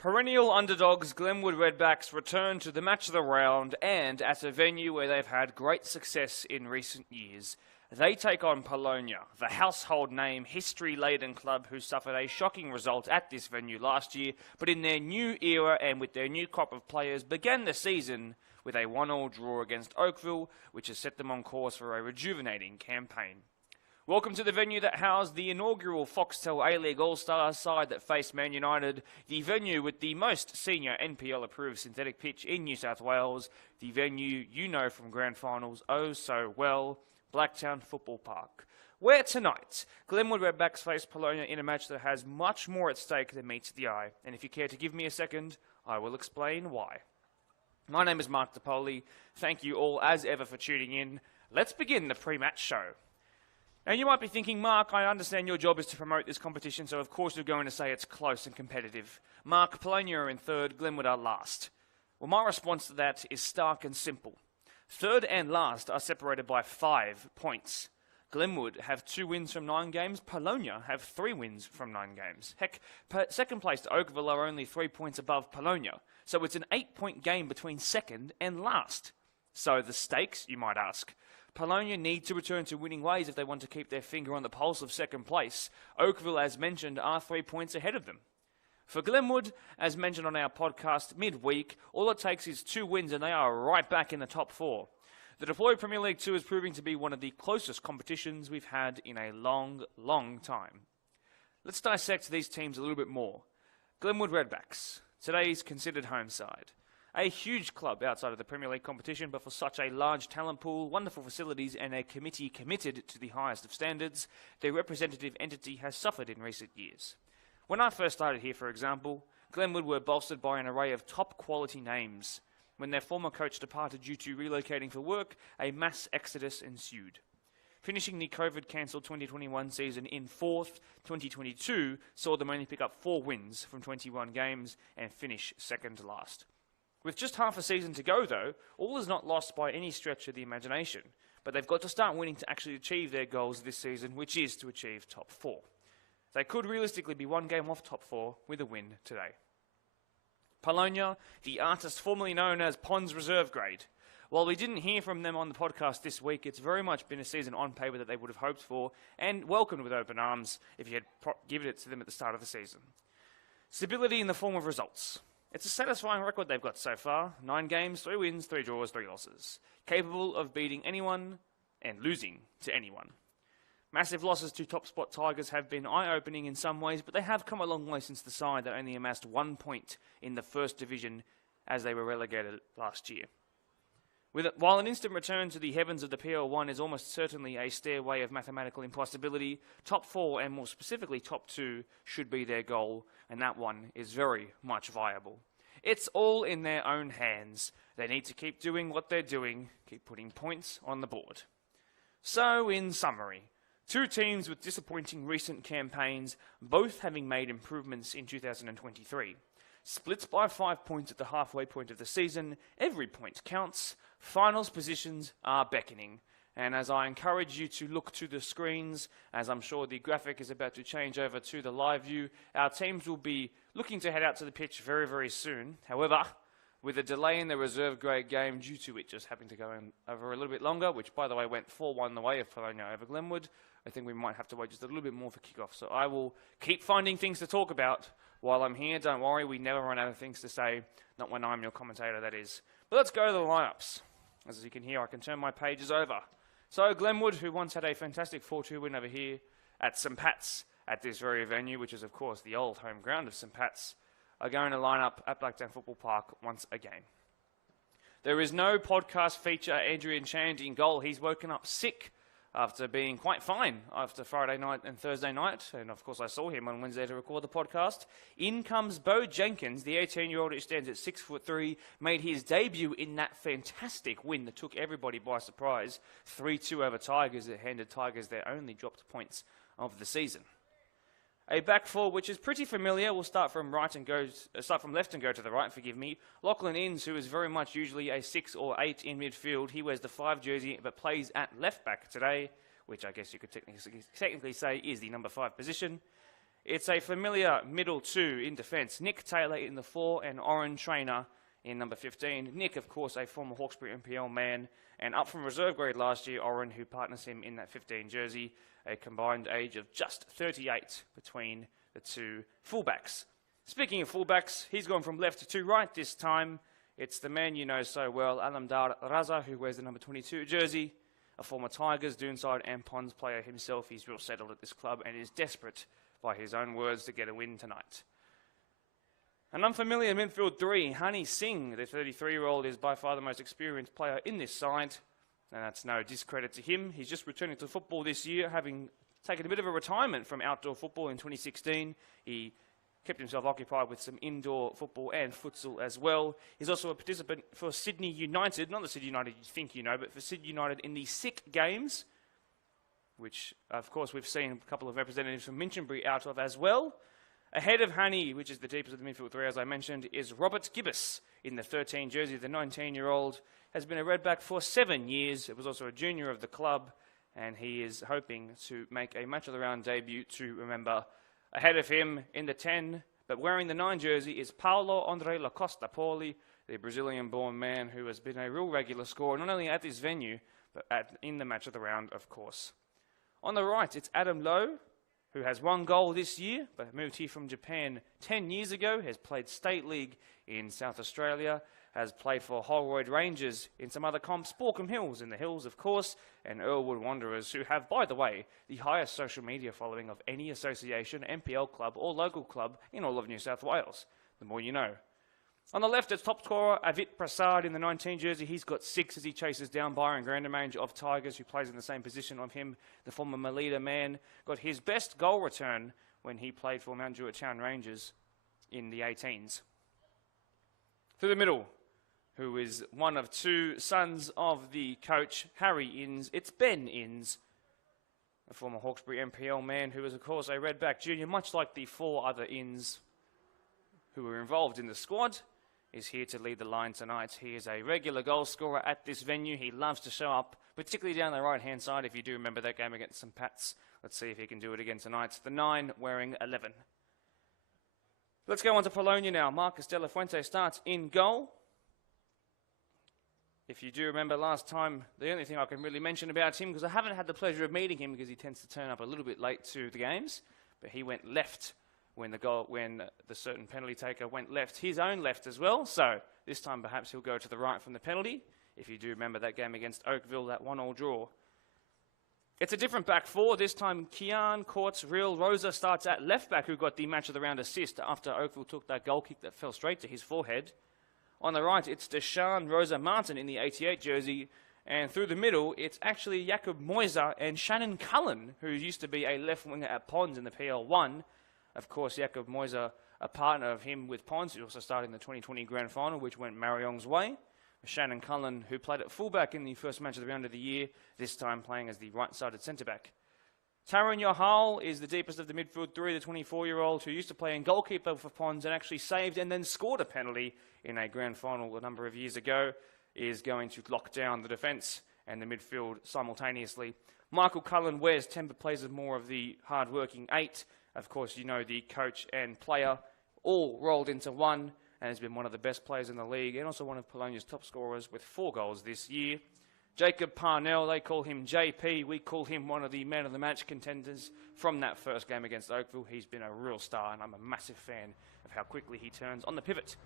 Perennial underdogs Glenwood Redbacks return to the match of the round and at a venue where they've had great success in recent years. They take on Polonia, the household name, history-laden club who suffered a shocking result at this venue last year, but in their new era and with their new crop of players began the season with a 1-1 draw against Oakville, which has set them on course for a rejuvenating campaign. Welcome to the venue that housed the inaugural Foxtel A-League All-Stars side that faced Man United, the venue with the most senior NPL-approved synthetic pitch in New South Wales, the venue you know from grand finals oh so well, Blacktown Football Park, where tonight, Glenwood Redbacks face Polonia in a match that has much more at stake than meets the eye, and if you care to give me a second, I will explain why. My name is Mark DePoli. Thank you all as ever for tuning in. Let's begin the pre-match show. Now you might be thinking, Mark, I understand your job is to promote this competition, so of course you're going to say it's close and competitive. Mark, Polonia are in third, Glenwood are last. Well, my response to that is stark and simple. Third and last are separated by 5 points. Glenwood have 2 wins from 9 games, Polonia have 3 wins from 9 games. Heck, second placed Oakville are only 3 points above Polonia, so it's an 8-point game between second and last. So the stakes, you might ask. Polonia need to return to winning ways if they want to keep their finger on the pulse of second place. Oakville, as mentioned, are 3 points ahead of them. For Glenwood, as mentioned on our podcast midweek, all it takes is 2 wins and they are right back in the top 4. The deployed Premier League 2 is proving to be one of the closest competitions we've had in a long, long time. Let's dissect these teams a little bit more. Glenwood Redbacks, today's considered home side. A huge club outside of the Premier League competition, but for such a large talent pool, wonderful facilities and a committee committed to the highest of standards, their representative entity has suffered in recent years. When I first started here, for example, Glenwood were bolstered by an array of top quality names. When their former coach departed due to relocating for work, a mass exodus ensued. Finishing the COVID-cancelled 2021 season in 4th, 2022 saw them only pick up 4 wins from 21 games and finish second to last. With just half a season to go, though, all is not lost by any stretch of the imagination, but they've got to start winning to actually achieve their goals this season, which is to achieve top 4. They could realistically be 1 game off top 4 with a win today. Polonia, the artist formerly known as Pond's Reserve Grade. While we didn't hear from them on the podcast this week, it's very much been a season on paper that they would have hoped for and welcomed with open arms if you had given it to them at the start of the season. Stability in the form of results. It's a satisfying record they've got so far. 9 games, 3 wins, 3 draws, 3 losses. Capable of beating anyone and losing to anyone. Massive losses to top spot Tigers have been eye-opening in some ways, but they have come a long way since the side that only amassed 1 point in the first division as they were relegated last year. While an instant return to the heavens of the PL1 is almost certainly a stairway of mathematical impossibility, top 4 and more specifically top 2 should be their goal, and that one is very much viable. It's all in their own hands. They need to keep doing what they're doing, keep putting points on the board. So, in summary, 2 teams with disappointing recent campaigns, both having made improvements in 2023. Splits by 5 points at the halfway point of the season, every point counts. Finals positions are beckoning. And as I encourage you to look to the screens, as I'm sure the graphic is about to change over to the live view, our teams will be looking to head out to the pitch very, very soon. However, with a delay in the reserve grade game due to it just having to go over a little bit longer, which by the way went 4-1 the way of Polonia over Glenwood, I think we might have to wait just a little bit more for kickoff. So I will keep finding things to talk about while I'm here. Don't worry, we never run out of things to say. Not when I'm your commentator, that is. But let's go to the lineups. As you can hear, I can turn my pages over. So Glenwood, who once had a fantastic 4-2 win over here at St Pat's at this very venue, which is of course the old home ground of St Pat's, are going to line up at Blacktown Football Park once again. There is no podcast feature Adrian Chand in goal. He's woken up sick after being quite fine after Friday night and Thursday night. And of course I saw him on Wednesday to record the podcast. In comes Bo Jenkins, the 18-year-old who stands at 6'3", made his debut in that fantastic win that took everybody by surprise. 3-2 over Tigers that handed Tigers their only dropped points of the season. A back four which is pretty familiar. We'll start from left and go to the right, forgive me. Lachlan Innes, who is very much usually a 6 or 8 in midfield. He wears the 5 jersey but plays at left back today, which I guess you could technically say is the number 5 position. It's a familiar middle two in defence. Nick Taylor in the 4 and Oren Trainer in number 15. Nick, of course, a former Hawkesbury MPL man, and up from reserve grade last year, Oren, who partners him in that 15 jersey, a combined age of just 38 between the two fullbacks. Speaking of fullbacks, he's gone from left to right this time. It's the man you know so well, Alamdar Raza, who wears the number 22 jersey, a former Tigers, Doonside and Ponds player himself. He's real settled at this club and is desperate, by his own words, to get a win tonight. An unfamiliar midfield 3, Honey Singh, the 33-year-old, is by far the most experienced player in this side, and that's no discredit to him. He's just returning to football this year, having taken a bit of a retirement from outdoor football in 2016. He kept himself occupied with some indoor football and futsal as well. He's also a participant for Sydney United, not the Sydney United you think you know, but for Sydney United in the SIC Games, which, of course, we've seen a couple of representatives from Minchinbury out of as well. Ahead of Honey, which is the deepest of the midfield 3, as I mentioned, is Robert Gibbous in the 13 jersey. The 19-year-old has been a Redback for 7 years. It was also a junior of the club, and he is hoping to make a match of the round debut to remember. Ahead of him in the 10, but wearing the 9 jersey, is Paulo Andre Lacosta Poli, the Brazilian-born man who has been a real regular scorer, not only at this venue, but in the match of the round, of course. On the right, it's Adam Lowe, who has 1 goal this year, but moved here from Japan 10 years ago, has played State League in South Australia, has played for Holroyd Rangers in some other comps, Borkham Hills in the Hills, of course, and Earlwood Wanderers, who have, by the way, the highest social media following of any association, MPL club or local club in all of New South Wales. The more you know. On the left, it's top scorer Avit Prasad in the 19 jersey. He's got 6 as he chases down Byron Grandamange of Tigers, who plays in the same position of him. The former Melita man got his best goal return when he played for Mount Druitt Town Rangers in the 18s. Through the middle, who is one of 2 sons of the coach, Harry Innes. It's Ben Innes, a former Hawkesbury MPL man who is, of course, a Redback junior, much like the 4 other Innes who were involved in the squad, is here to lead the line tonight. He is a regular goal scorer at this venue. He loves to show up, particularly down the right-hand side, if you do remember that game against St. Pat's. Let's see if he can do it again tonight. The 9 wearing 11. Let's go on to Polonia now. Marcus De La Fuente starts in goal. If you do remember last time, the only thing I can really mention about him, because I haven't had the pleasure of meeting him because he tends to turn up a little bit late to the games, but he went left when the certain penalty taker went left, his own left as well. So this time perhaps he'll go to the right from the penalty. If you do remember that game against Oakville, that 1-1 draw. It's a different back 4. This time Kian Courts Real Rosa starts at left back, who got the match of the round assist after Oakville took that goal kick that fell straight to his forehead. On the right, it's Deshaun Rosa Martin in the 88 jersey. And through the middle, it's actually Jakob Moiser and Shannon Cullen, who used to be a left winger at Ponds in the PL1. Of course, Jakob Moiser, a partner of him with Ponds, who also started in the 2020 Grand Final, which went Mariong's way. Shannon Cullen, who played at fullback in the first match of the round of the year, this time playing as the right-sided centre-back. Taron Yohal is the deepest of the midfield 3, the 24-year-old who used to play in goalkeeper for Ponds and actually saved and then scored a penalty in a Grand Final a number of years ago, is going to lock down the defence and the midfield simultaneously. Michael Cullen wears 10 but plays as more of the hard-working 8. Of course, you know the coach and player all rolled into one, and has been one of the best players in the league and also one of Polonia's top scorers with 4 goals this year. Jacob Parnell, they call him JP. We call him one of the man of the match contenders from that first game against Oakville. He's been a real star, and I'm a massive fan of how quickly he turns on the pivot.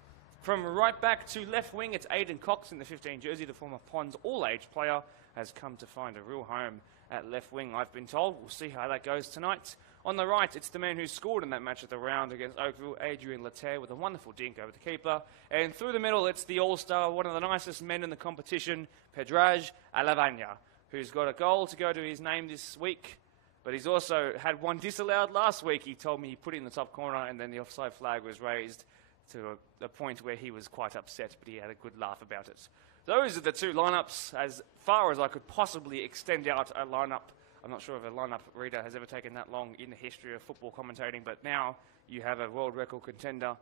From right back to left wing, it's Aidan Cox in the 15 jersey. The former Ponds all-age player has come to find a real home at left wing, I've been told. We'll see how that goes tonight. On the right, it's the man who scored in that match of the round against Oakville, Adrian Laterre, with a wonderful dink over the keeper. And through the middle, it's the all-star, one of the nicest men in the competition, Pedraj Alavanya, who's got a goal to go to his name this week, but he's also had one disallowed last week. He told me he put it in the top corner, and then the offside flag was raised to a point where he was quite upset, but he had a good laugh about it. Those are the 2 lineups as far as I could possibly extend out a lineup. I'm not sure if a lineup reader has ever taken that long in the history of football commentating, but now you have a world record contender,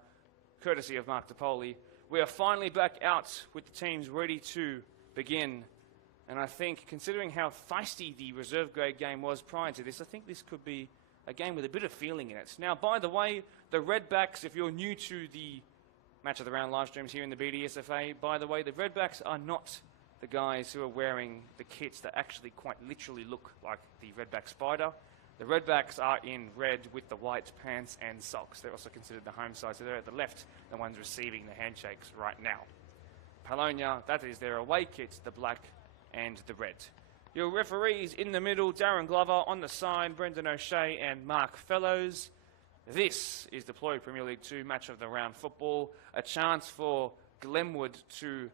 courtesy of Mark DePoli. We are finally back out with the teams ready to begin. And I think, considering how feisty the reserve grade game was prior to this, I think this could be a game with a bit of feeling in it. Now, by the way, the Redbacks, if you're new to the Match of the Round live streams here in the BDSFA, by the way, the Redbacks are not the guys who are wearing the kits that actually quite literally look like the Redback Spider. The Redbacks are in red with the white pants and socks. They're also considered the home side, so they're at the left, the ones receiving the handshakes right now. Polonia, that is their away kits, the black and the red. Your referees in the middle, Darren Glover. On the side, Brendan O'Shea and Mark Fellows. This is Deployed Premier League 2 Match of the Round football. A chance for Glenwood to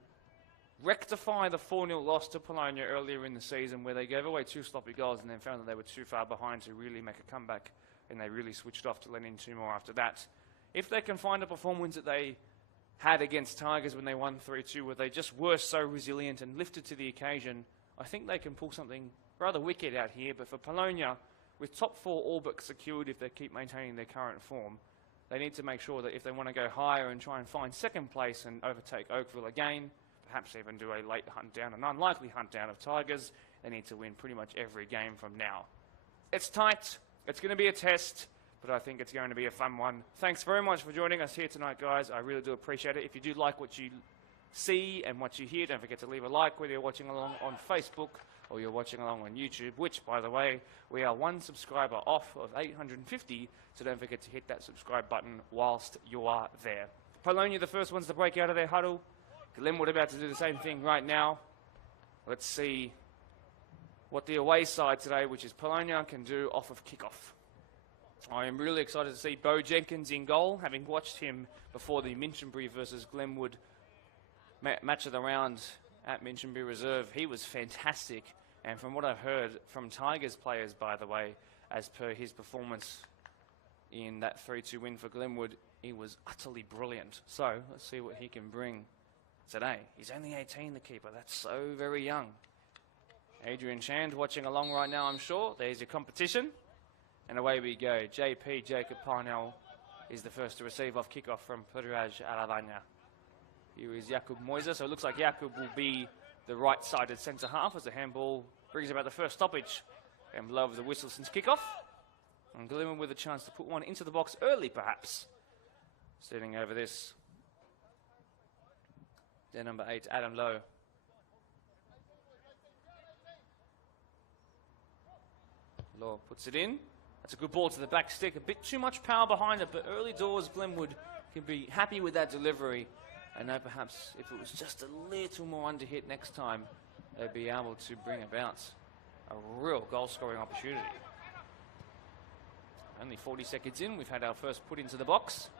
rectify the 4-0 loss to Polonia earlier in the season, where they gave away 2 sloppy goals and then found that they were too far behind to really make a comeback, and they really switched off to let in 2 more after that. If they can find a performance that they had against Tigers when they won 3-2, where they just were so resilient and lifted to the occasion, I think they can pull something rather wicked out here. But for Polonia, with top 4 all but secured if they keep maintaining their current form, they need to make sure that if they want to go higher and try and find second place and overtake Oakville again, perhaps even do a late hunt down, an unlikely hunt down of Tigers, they need to win pretty much every game from now. It's tight, it's going to be a test, but I think it's going to be a fun one. Thanks very much for joining us here tonight, guys. I really do appreciate it. If you do like what you see and what you hear, don't forget to leave a like, whether you're watching along on Facebook or you're watching along on YouTube, which, by the way, we are 1 subscriber off of 850, so don't forget to hit that subscribe button whilst you are there. Polonia, the first ones to break out of their huddle. Glenwood about to do the same thing right now. Let's see what the away side today, which is Polonia, can do off of kickoff. I am really excited to see Bo Jenkins in goal, having watched him before the Minchinbury versus Glenwood match of the round at Minchinbury Reserve. He was fantastic, and from what I've heard from Tigers players, by the way, as per his performance in that 3-2 win for Glenwood, he was utterly brilliant. So let's see what he can bring today. He's only 18, the keeper. That's so very young. Adrian Chand watching along right now, I'm sure. There's your competition. And away we go. JP, Jacob Parnell, is the first to receive off kickoff from Pudraj Alavanya. Here is Jakub Moiser. So it looks like Jakub will be the right-sided centre half as the handball brings about the first stoppage and blow of the whistle since kickoff. And Glenwood with a chance to put one into the box early, perhaps. Standing over this, their number 8, Adam Lowe. Lowe puts it in. That's a good ball to the back stick. A bit too much power behind it, but early doors, Glenwood can be happy with that delivery. I know perhaps if it was just a little more underhit next time, they'd be able to bring about a real goal-scoring opportunity. Only 40 seconds in, we've had our first put into the box.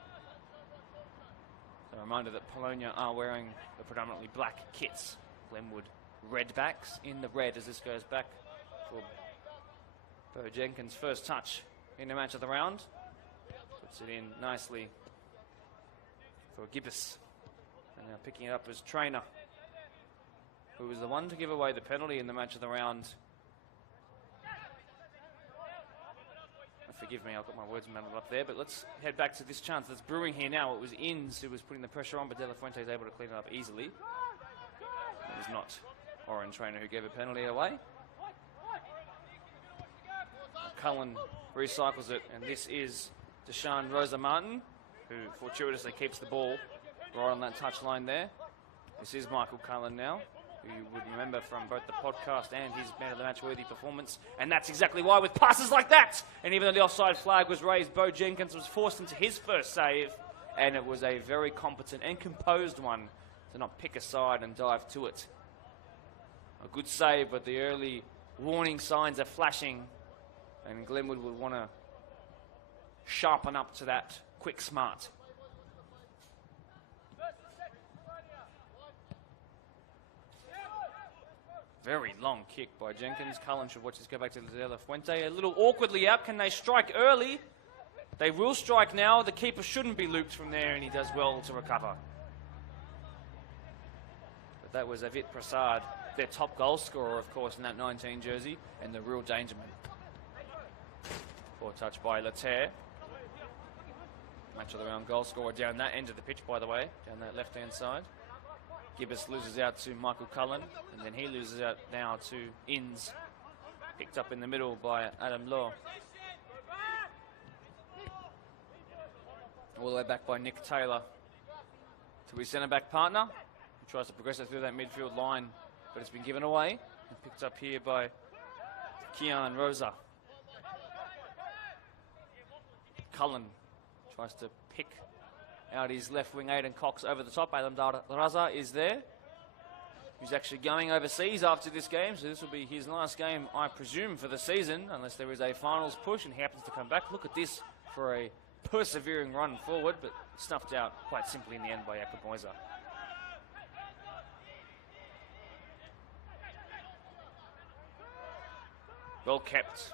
A reminder that Polonia are wearing the predominantly black kits. Glenwood Redbacks in the red as this goes back for Bo Jenkins' first touch in the match of the round. Puts it in nicely for Gibbous. And now picking it up as Trainer, who was the one to give away the penalty in the match of the round. Forgive me, I've got my words muddled up there, but let's head back to this chance that's brewing here now. It was Inns who was putting the pressure on, but De La Fuente is able to clean it up easily. It was not Oren Trainer who gave a penalty away. Cullen recycles it, and this is Deshaun Rosa Martin, who fortuitously keeps the ball right on that touchline there. This is Michael Cullen now, who you would remember from both the podcast and his man of the match worthy performance. And that's exactly why, with passes like that, and even though the offside flag was raised, Bo Jenkins was forced into his first save, and it was a very competent and composed one to not pick a side and dive to it. A good save, but the early warning signs are flashing, and Glenwood would want to sharpen up to that quick smart. Very long kick by Jenkins. Cullen should watch this go back to De La Fuente. A little awkwardly out. Can they strike early? They will strike now. The keeper shouldn't be looped from there, and he does well to recover. But that was Avit Prasad, their top goal scorer, of course, in that 19 jersey, and the real danger man. Poor touch by Laterre. Match of the round goal scorer down that end of the pitch, by the way, down that left-hand side. Gibbous loses out to Michael Cullen, and then he loses out now to Inns. Picked up in the middle by Adam Law. All the way back by Nick Taylor to his centre-back partner. He tries to progress it through that midfield line, but it's been given away. And picked up here by Kian Rosa. Cullen tries to pick out his left wing Aidan Cox over the top. Adam Raza is there. He's actually going overseas after this game, so this will be his last game, I presume, for the season, unless there is a finals push and he happens to come back. Look at this for a persevering run forward, but snuffed out quite simply in the end by Jakob Moiser. Well kept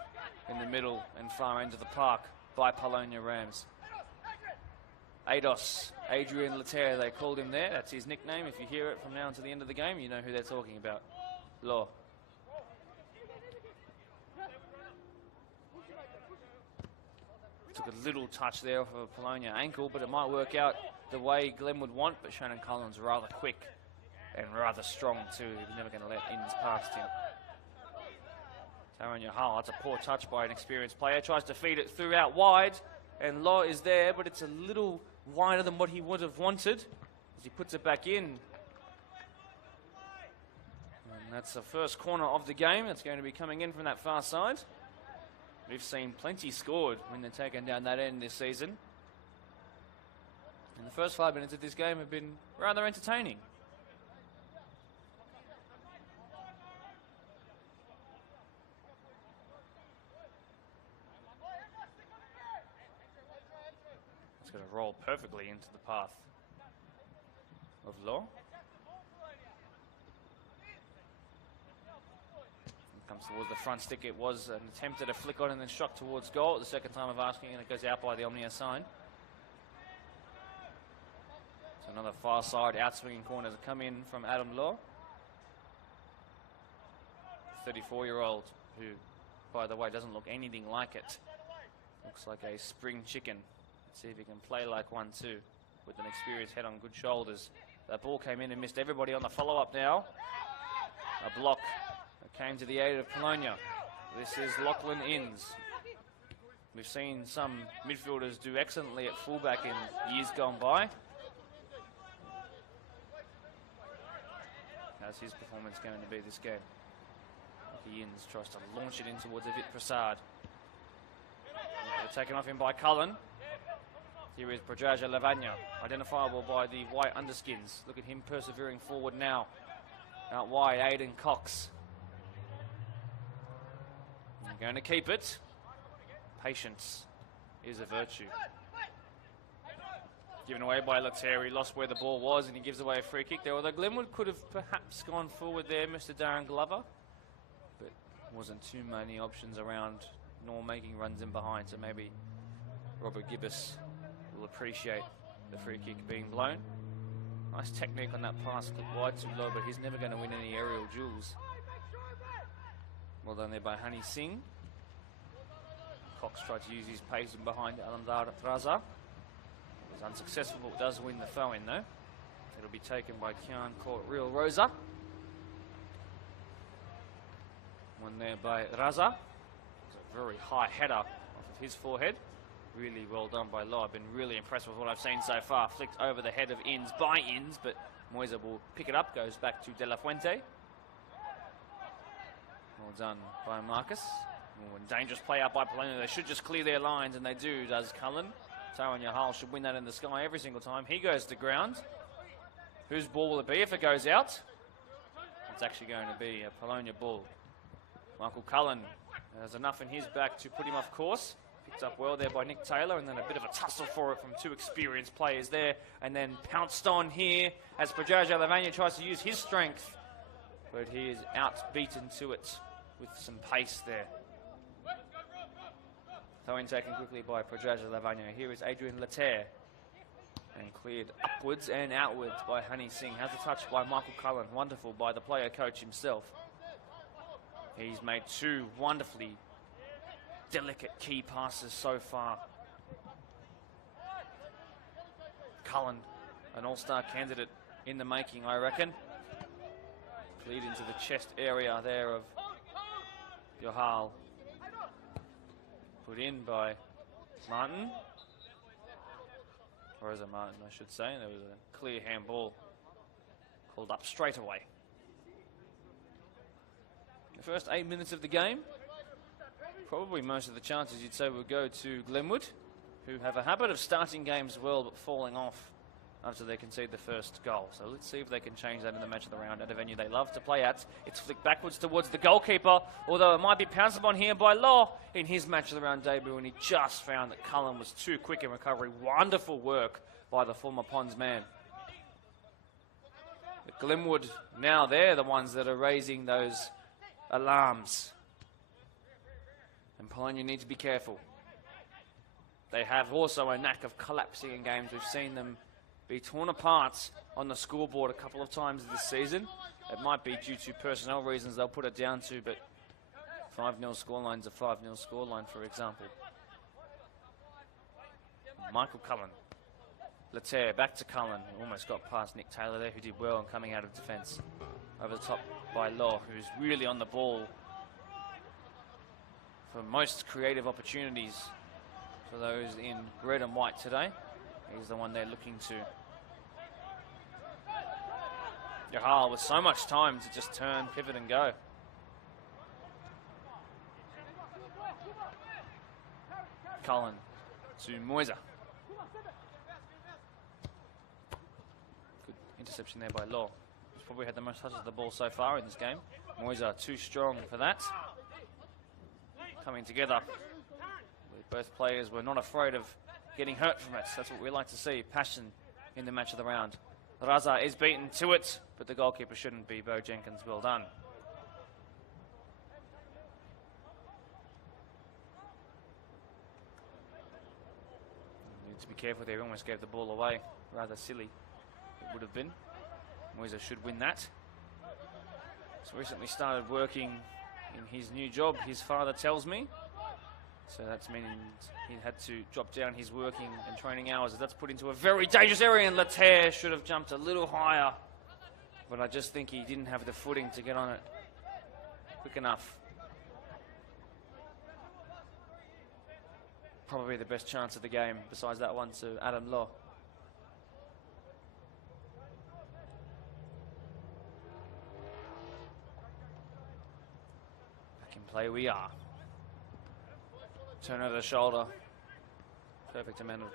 in the middle and far end of the park by Polonia Rams. Ados, Adrian Laterre, they called him there. That's his nickname. If you hear it from now until the end of the game, you know who they're talking about. Law. Took a little touch there off of a Polonia ankle, but it might work out the way Glenn would want, but Shannon Cullen's rather quick and rather strong too. He's never going to let ins past him. Taron Yahal, that's a poor touch by an experienced player. Tries to feed it through out wide, and Law is there, but it's a little wider than what he would have wanted as he puts it back in. And that's the first corner of the game. That's going to be coming in from that far side. We've seen plenty scored when they're taken down that end this season. And the first 5 minutes of this game have been rather entertaining. It's going to roll perfectly into the path of Law. Comes towards the front stick. It was an attempt at a flick on and then shot towards goal. The second time of asking, and it goes out by the Omnia sign. So another far side outswinging corner to come in from Adam Law. 34-year-old who, by the way, doesn't look anything like it. Looks like a spring chicken. Let's see if he can play like one too, with an experienced head on good shoulders. That ball came in and missed everybody on the follow-up now. A block came to the aid of Polonia. This is Lachlan Inns. We've seen some midfielders do excellently at fullback in years gone by. How's his performance going to be this game? Lucky Inns tries to launch it in towards Avit Prasad. Taken off him by Cullen. Here is Prajaja Lavagna, identifiable by the white underskins. Look at him persevering forward now. Out wide, Aidan Cox. Going to keep it. Patience is a virtue. Given away by Laterre. He lost where the ball was and he gives away a free kick there. Although Glenwood could have perhaps gone forward there, Mr. Darren Glover. But wasn't too many options around, nor making runs in behind. So maybe Robert Gibbous will appreciate the free kick being blown. Nice technique on that pass, clipped wide too low, but he's never going to win any aerial duels. Well done there by Hani Singh. Cox tried to use his pace in behind Alamdar Raza. Was unsuccessful, but does win the throw in though. It'll be taken by Kian Real Rosa. One there by Raza. It's a very high header off of his forehead. Really well done by Law. I've been really impressed with what I've seen so far. Flicked over the head of Inns by Inns, but Moiser will pick it up. Goes back to De La Fuente. Well done by Marcus. Oh, dangerous play out by Polonia. They should just clear their lines, and they do, does Cullen. Taron Yahal should win that in the sky every single time. He goes to ground. Whose ball will it be if it goes out? It's actually going to be a Polonia ball. Michael Cullen has enough in his back to put him off course. Picked up well there by Nick Taylor, and then a bit of a tussle for it from two experienced players there, and then pounced on here as Prajaja Lavagna tries to use his strength, but he is outbeaten to it with some pace there. Throw in taken quickly by Prajaja Lavagna. Here is Adrian Laterre, and cleared upwards and outwards by Hani Singh. Has a touch by Michael Cullen. Wonderful by the player coach himself. He's made two wonderfully delicate key passes so far. Cullen, an all-star candidate in the making, I reckon. Lead into the chest area there of Johal. Put in by Martin. Rosa Martin, I should say. There was a clear handball called up straight away. The first 8 minutes of the game, probably most of the chances you'd say would go to Glenwood, who have a habit of starting games well but falling off after they concede the first goal. So let's see if they can change that in the match of the round at a venue they love to play at. It's flicked backwards towards the goalkeeper, although it might be pounced upon here by Law in his match of the round debut, and he just found that Cullen was too quick in recovery. Wonderful work by the former Pons man. But Glenwood, now they're the ones that are raising those alarms. And Polonia need to be careful. They have also a knack of collapsing in games. We've seen them be torn apart on the scoreboard a couple of times this season. It might be due to personnel reasons they'll put it down to, but 5-0 scoreline's a 5-0 scoreline, for example. Michael Cullen. Letaire back to Cullen. Almost got past Nick Taylor there, who did well in coming out of defence. Over the top by Law, who's really on the ball for most creative opportunities for those in red and white today. He's the one they're looking to. Yahal with so much time to just turn, pivot and go. Cullen to Moiser. Good interception there by Law. He's probably had the most touches of the ball so far in this game. Moiser too strong for that. Coming together. Both players were not afraid of getting hurt from it. That's what we like to see. Passion in the match of the round. Raza is beaten to it, but the goalkeeper shouldn't be. Bo Jenkins, well done. Need to be careful there. He almost gave the ball away. Rather silly it would have been. Moiser should win that. He's recently started working in his new job, his father tells me. So that's meaning he had to drop down his working and training hours. That's put into a very dangerous area, and Letaire should have jumped a little higher. But I just think he didn't have the footing to get on it quick enough. Probably the best chance of the game, besides that one to Adam Law. Back in play we are. Turn over the shoulder. Perfect amount of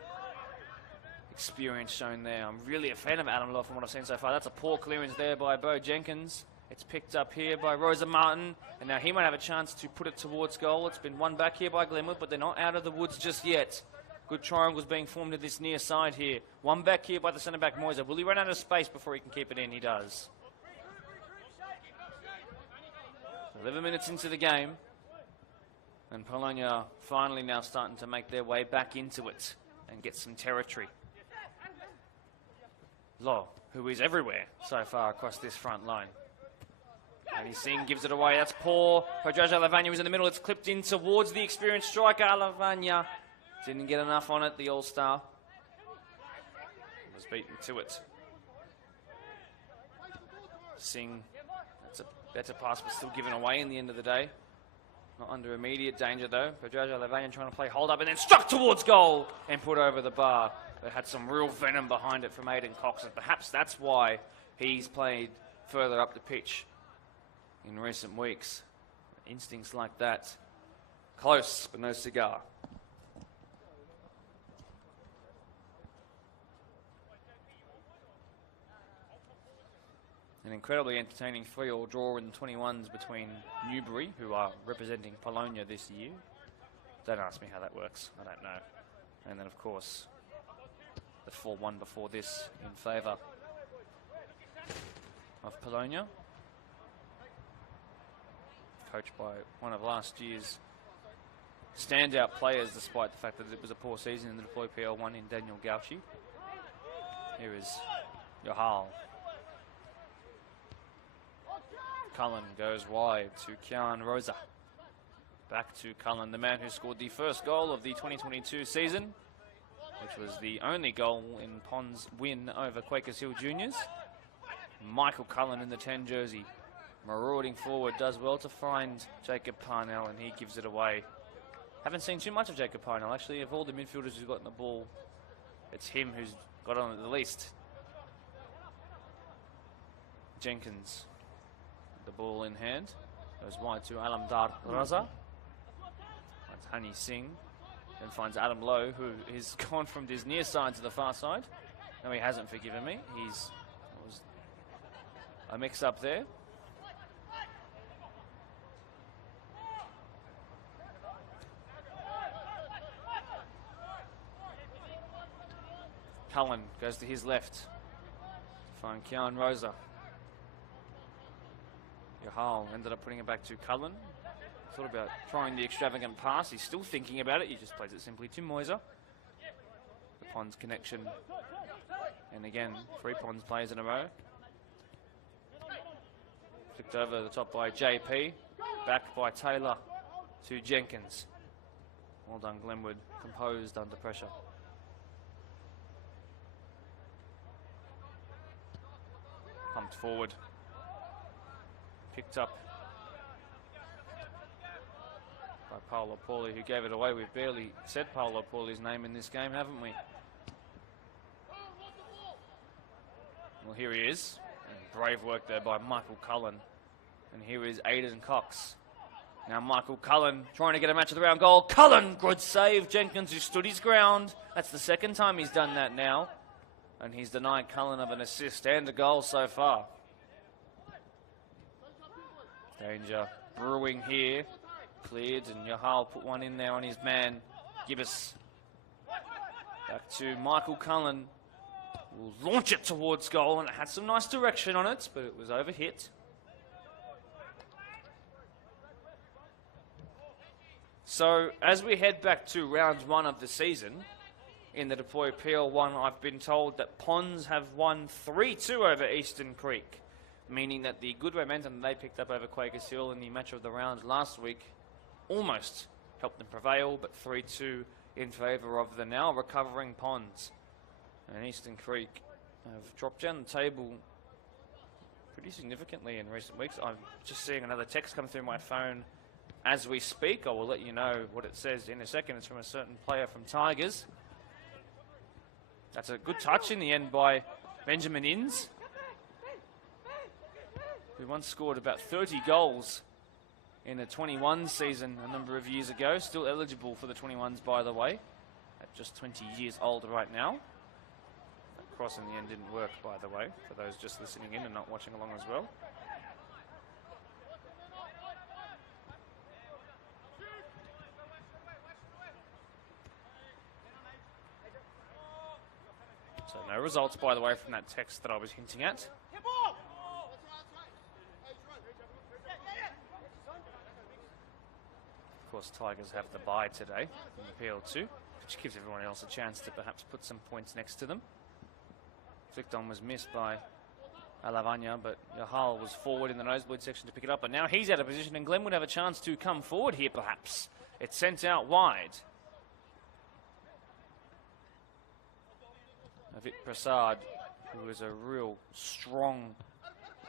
experience shown there. I'm really a fan of Adam Law from what I've seen so far. That's a poor clearance there by Bo Jenkins. It's picked up here by Rosa Martin. And now he might have a chance to put it towards goal. It's been won back here by Glenwood, but they're not out of the woods just yet. Good triangles being formed at this near side here. One back here by the centre-back Moiser. Will he run out of space before he can keep it in? He does. 11 minutes into the game. And Polonia finally now starting to make their way back into it and get some territory. Law, who is everywhere so far across this front line. And he's seen, gives it away. That's poor. Podraja Lavagna was in the middle. It's clipped in towards the experienced striker. Lavagna didn't get enough on it, the All-Star. Was beaten to it. Singh, that's a better pass, but still given away in the end of the day. Not under immediate danger though. Podraja Lavagna trying to play hold up and then struck towards goal and put over the bar. It had some real venom behind it from Aidan Cox, and perhaps that's why he's played further up the pitch in recent weeks. Instincts like that. Close, but no cigar. An incredibly entertaining 3-3 draw in the 21s between Newbury, who are representing Polonia this year. Don't ask me how that works, I don't know. And then, of course, the 4-1 before this in favour of Polonia. Coached by one of last year's standout players, despite the fact that it was a poor season in the Deploy PL1 in Daniel Gauchi. Here is Yohal. Cullen goes wide to Kian Rosa. Back to Cullen, the man who scored the first goal of the 2022 season, which was the only goal in Pons' win over Quakers Hill Juniors. Michael Cullen in the 10 jersey, marauding forward, does well to find Jacob Parnell, and he gives it away. Haven't seen too much of Jacob Parnell, actually. Of all the midfielders who've gotten the ball it's him who's got on it the least. Jenkins, the ball in hand, goes wide to Alamdar Raza. That's Hani Singh, then finds Adam Lowe, who is gone from his near side to the far side. No, he hasn't forgiven me. It was a mix-up there. Cullen goes to his left to find Kian Rosa. Yahal ended up putting it back to Cullen. Thought about trying the extravagant pass. He's still thinking about it. He just plays it simply to Moiser. The Pons connection. And again, 3 Pons plays in a row. Flicked over the top by JP. Back by Taylor to Jenkins. Well done, Glenwood. Composed under pressure. Pumped forward. Picked up by Paolo Pauly, who gave it away. We've barely said Paolo Pauly's name in this game, haven't we? Well, here he is. And brave work there by Michael Cullen. And here is Aidan Cox. Now Michael Cullen trying to get a match of the round goal. Cullen, good save. Jenkins, who stood his ground. That's the second time he's done that now. And he's denied Cullen of an assist and a goal so far. Danger brewing here. Cleared, and Yahal put one in there on his man, Gibbous. Back to Michael Cullen. Will launch it towards goal, and it had some nice direction on it, but it was overhit. So, as we head back to round 1 of the season, in the Deploy PL1, I've been told that Pons have won 3-2 over Eastern Creek, meaning that the good momentum they picked up over Quakers Hill in the match of the round last week almost helped them prevail, but 3-2 in favour of the now recovering Pons. And Eastern Creek have dropped down the table pretty significantly in recent weeks. I'm just seeing another text come through my phone as we speak. I will let you know what it says in a second. It's from a certain player from Tigers. That's a good touch in the end by Benjamin Inns, who once scored about 30 goals in a 21 season a number of years ago. Still eligible for the 21s, by the way, at just 20 years old right now. That cross in the end didn't work, by the way, for those just listening in and not watching along as well. So no results, by the way, from that text that I was hinting at. Of course, Tigers have the bye today in the PL2, which gives everyone else a chance to perhaps put some points next to them. Flicked on was missed by Alavanya, but Yahal was forward in the nosebleed section to pick it up, and now he's out of position, and Glenn would have a chance to come forward here, perhaps. It's sent out wide. Avit Prasad, who is a real strong,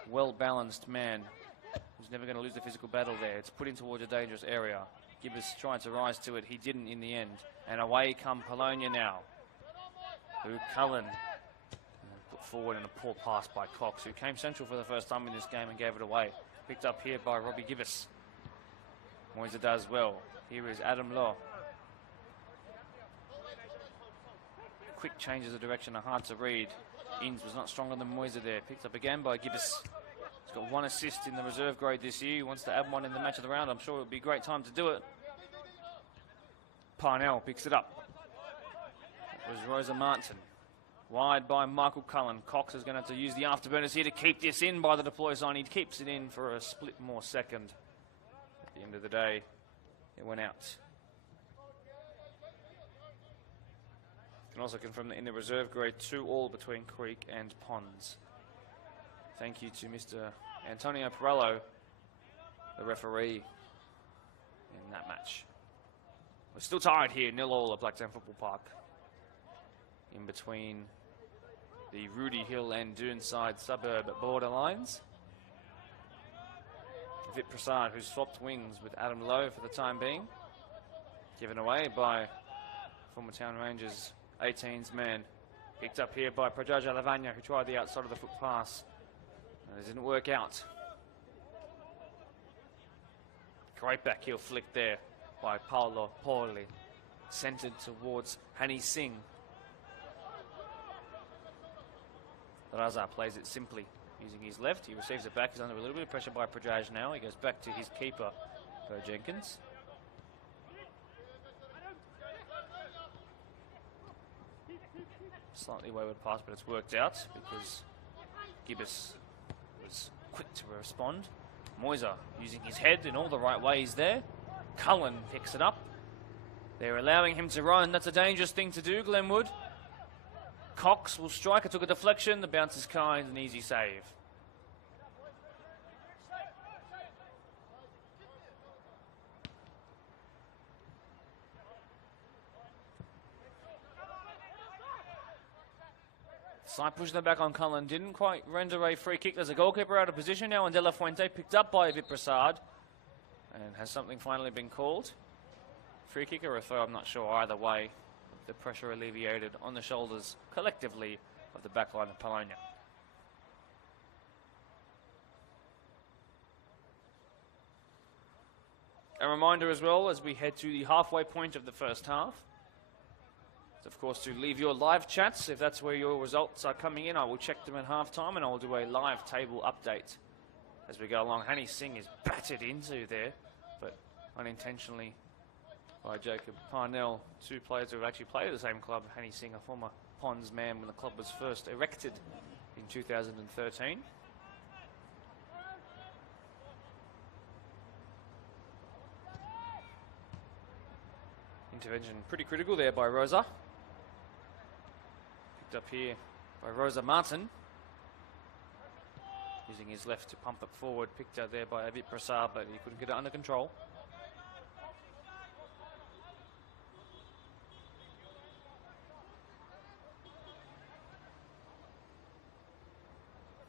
well-balanced man, who's never going to lose the physical battle there. It's put in towards a dangerous area. Gibbous tried to rise to it. He didn't in the end. And away come Polonia now. Who Cullen put forward in a poor pass by Cox, who came central for the first time in this game and gave it away. Picked up here by Robbie Gibbous. Moiser does well. Here is Adam Law. Quick changes of direction are hard to read. Inns was not stronger than Moiser there. Picked up again by Gibbous. He's got 1 assist in the reserve grade this year. He wants to add 1 in the match of the round. I'm sure it would be a great time to do it. Parnell picks it up. It was Rosa Martin. Wide by Michael Cullen. Cox is going to have to use the afterburners here to keep this in by the deploy sign. He keeps it in for a split more second. At the end of the day, it went out. You can also confirm that in the reserve grade, 2-2 between Creek and Pons. Thank you to Mr. Antonio Perello, the referee in that match. We're still tied here, 0-0 at Blacktown Football Park. In between the Rudy Hill and Doonside suburb borderlines. Vit Prasad, who swapped wings with Adam Lowe for the time being. Given away by former Town Rangers 18's man. Picked up here by Prajaja Lavagna, who tried the outside of the foot pass. And it didn't work out. Great back heel flick there by Paolo Poli. Centered towards Hani Singh. Raza plays it simply using his left. He receives it back. He's under a little bit of pressure by Prajaj now. He goes back to his keeper, Bo Jenkins. Slightly wayward pass, but it's worked out because Gibbous was quick to respond. Moiser using his head in all the right ways there. Cullen picks it up. They're allowing him to run. That's a dangerous thing to do, Glenwood. Cox will strike. It took a deflection. The bounce is kind, an easy save. Side pushing them back on Cullen. Didn't quite render a free kick. There's a goalkeeper out of position now, and De La Fuente picked up by Viprasad. And has something finally been called? Free kick or a throw? I'm not sure. Either way, the pressure alleviated on the shoulders collectively of the backline of Polonia. A reminder as well as we head to the halfway point of the first half. Of course, to leave your live chats. If that's where your results are coming in, I will check them at halftime and I will do a live table update as we go along. Hani Singh is battered into there, but unintentionally by Jacob Parnell. Two players who have actually played at the same club. Hani Singh, a former Pons man when the club was first erected in 2013. Intervention pretty critical there by Rosa. Up here by Rosa Martin. Using his left to pump it forward. Picked out there by Avit Prasad, but he couldn't get it under control.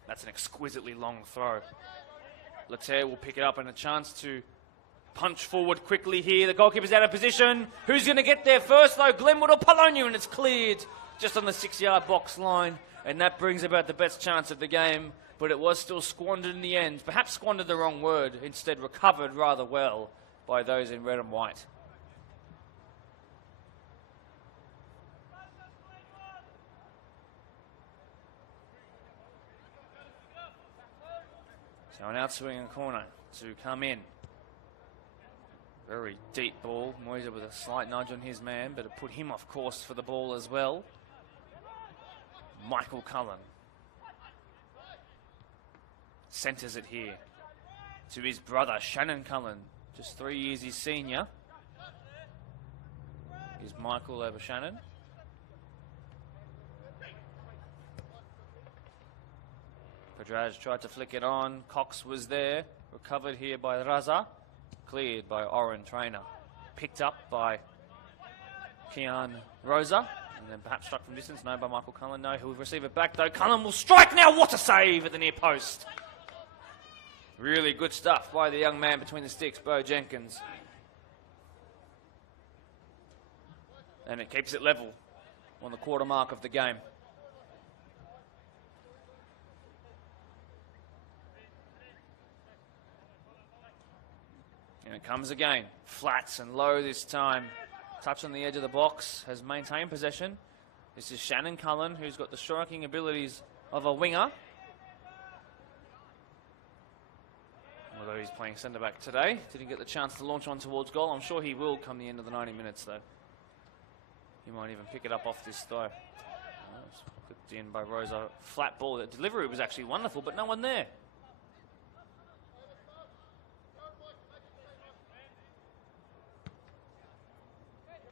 That's an exquisitely long throw. Letaire will pick it up and a chance to punch forward quickly here. The goalkeeper's out of position. Who's going to get there first though? Glenwood or Polonia? And it's cleared just on the 6-yard box line, and that brings about the best chance of the game, but it was still squandered in the end. Perhaps squandered the wrong word, instead recovered rather well by those in red and white. So an outswinging corner to come in. Very deep ball. Moiser with a slight nudge on his man, but it put him off course for the ball as well. Michael Cullen centres it here to his brother Shannon Cullen, just 3 years his senior. Here's Michael over Shannon. Padraj tried to flick it on. Cox was there, recovered here by Raza, cleared by Oren Trainer, picked up by Kian Rosa. And then perhaps struck from distance. No, by Michael Cullen. No, he'll receive it back though. Cullen will strike now. What a save at the near post. Really good stuff by the young man between the sticks, Bo Jenkins. And it keeps it level on the quarter mark of the game. And it comes again. Flats and low this time. Touch on the edge of the box, has maintained possession. This is Shannon Cullen, who's got the striking abilities of a winger. Although he's playing centre-back today. Didn't get the chance to launch on towards goal. I'm sure he will come the end of the 90 minutes, though. He might even pick it up off this throw. Clipped in by Rosa. Flat ball. The delivery was actually wonderful, but no one there.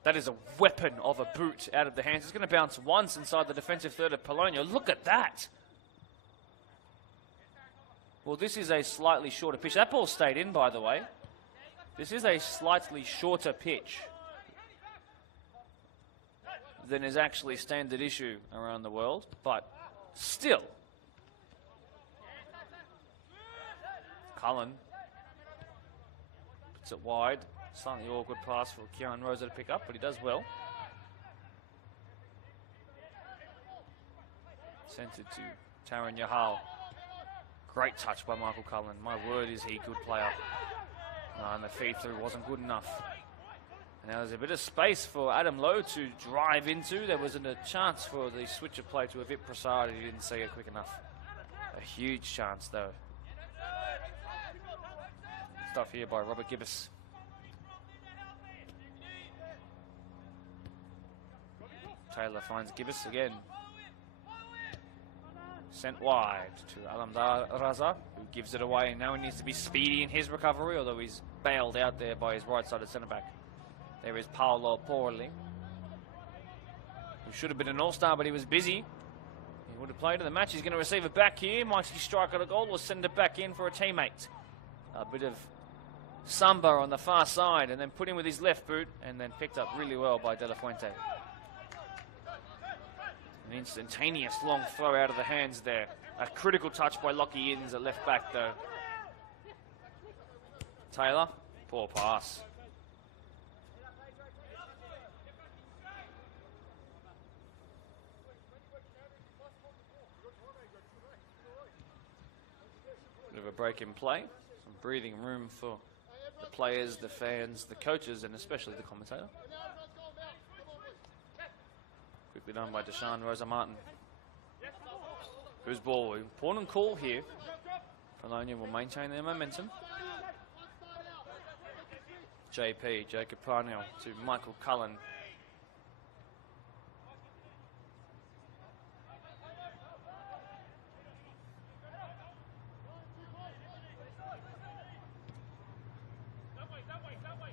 That is a weapon of a boot out of the hands. It's going to bounce once inside the defensive third of Polonia. Look at that. Well, this is a slightly shorter pitch. That ball stayed in, by the way. This is a slightly shorter pitch than is actually standard issue around the world, but still. Cullen puts it wide. Slightly awkward pass for Kian Rosa to pick up, but he does well. Sent it to Taran Yahal. Great touch by Michael Cullen. My word, is he a good player. And the feed through wasn't good enough. And now there's a bit of space for Adam Lowe to drive into. There wasn't a chance for the switch of play to have hit Prasad. He didn't see it quick enough. A huge chance, though. Stuff here by Robert Gibbous. Taylor finds Gibbous again. Sent wide to Alamdar Raza, who gives it away. Now he needs to be speedy in his recovery, although he's bailed out there by his right-sided centre-back. There is Paolo Porli, who should have been an all-star, but he was busy. He would have played in the match. He's going to receive it back here. Might he strike at a goal or send it back in for a teammate? A bit of samba on the far side, and then put in with his left boot, and then picked up really well by De La Fuente. An instantaneous long throw out of the hands there. A critical touch by Lockie Inns at left back, though. Taylor, poor pass. Bit of a break in play. Some breathing room for the players, the fans, the coaches, and especially the commentator. Quickly done by Deshaun Rosa Martin. Whose ball? Important call here. Polonia will maintain their momentum. JP, Jacob Parnell to Michael Cullen.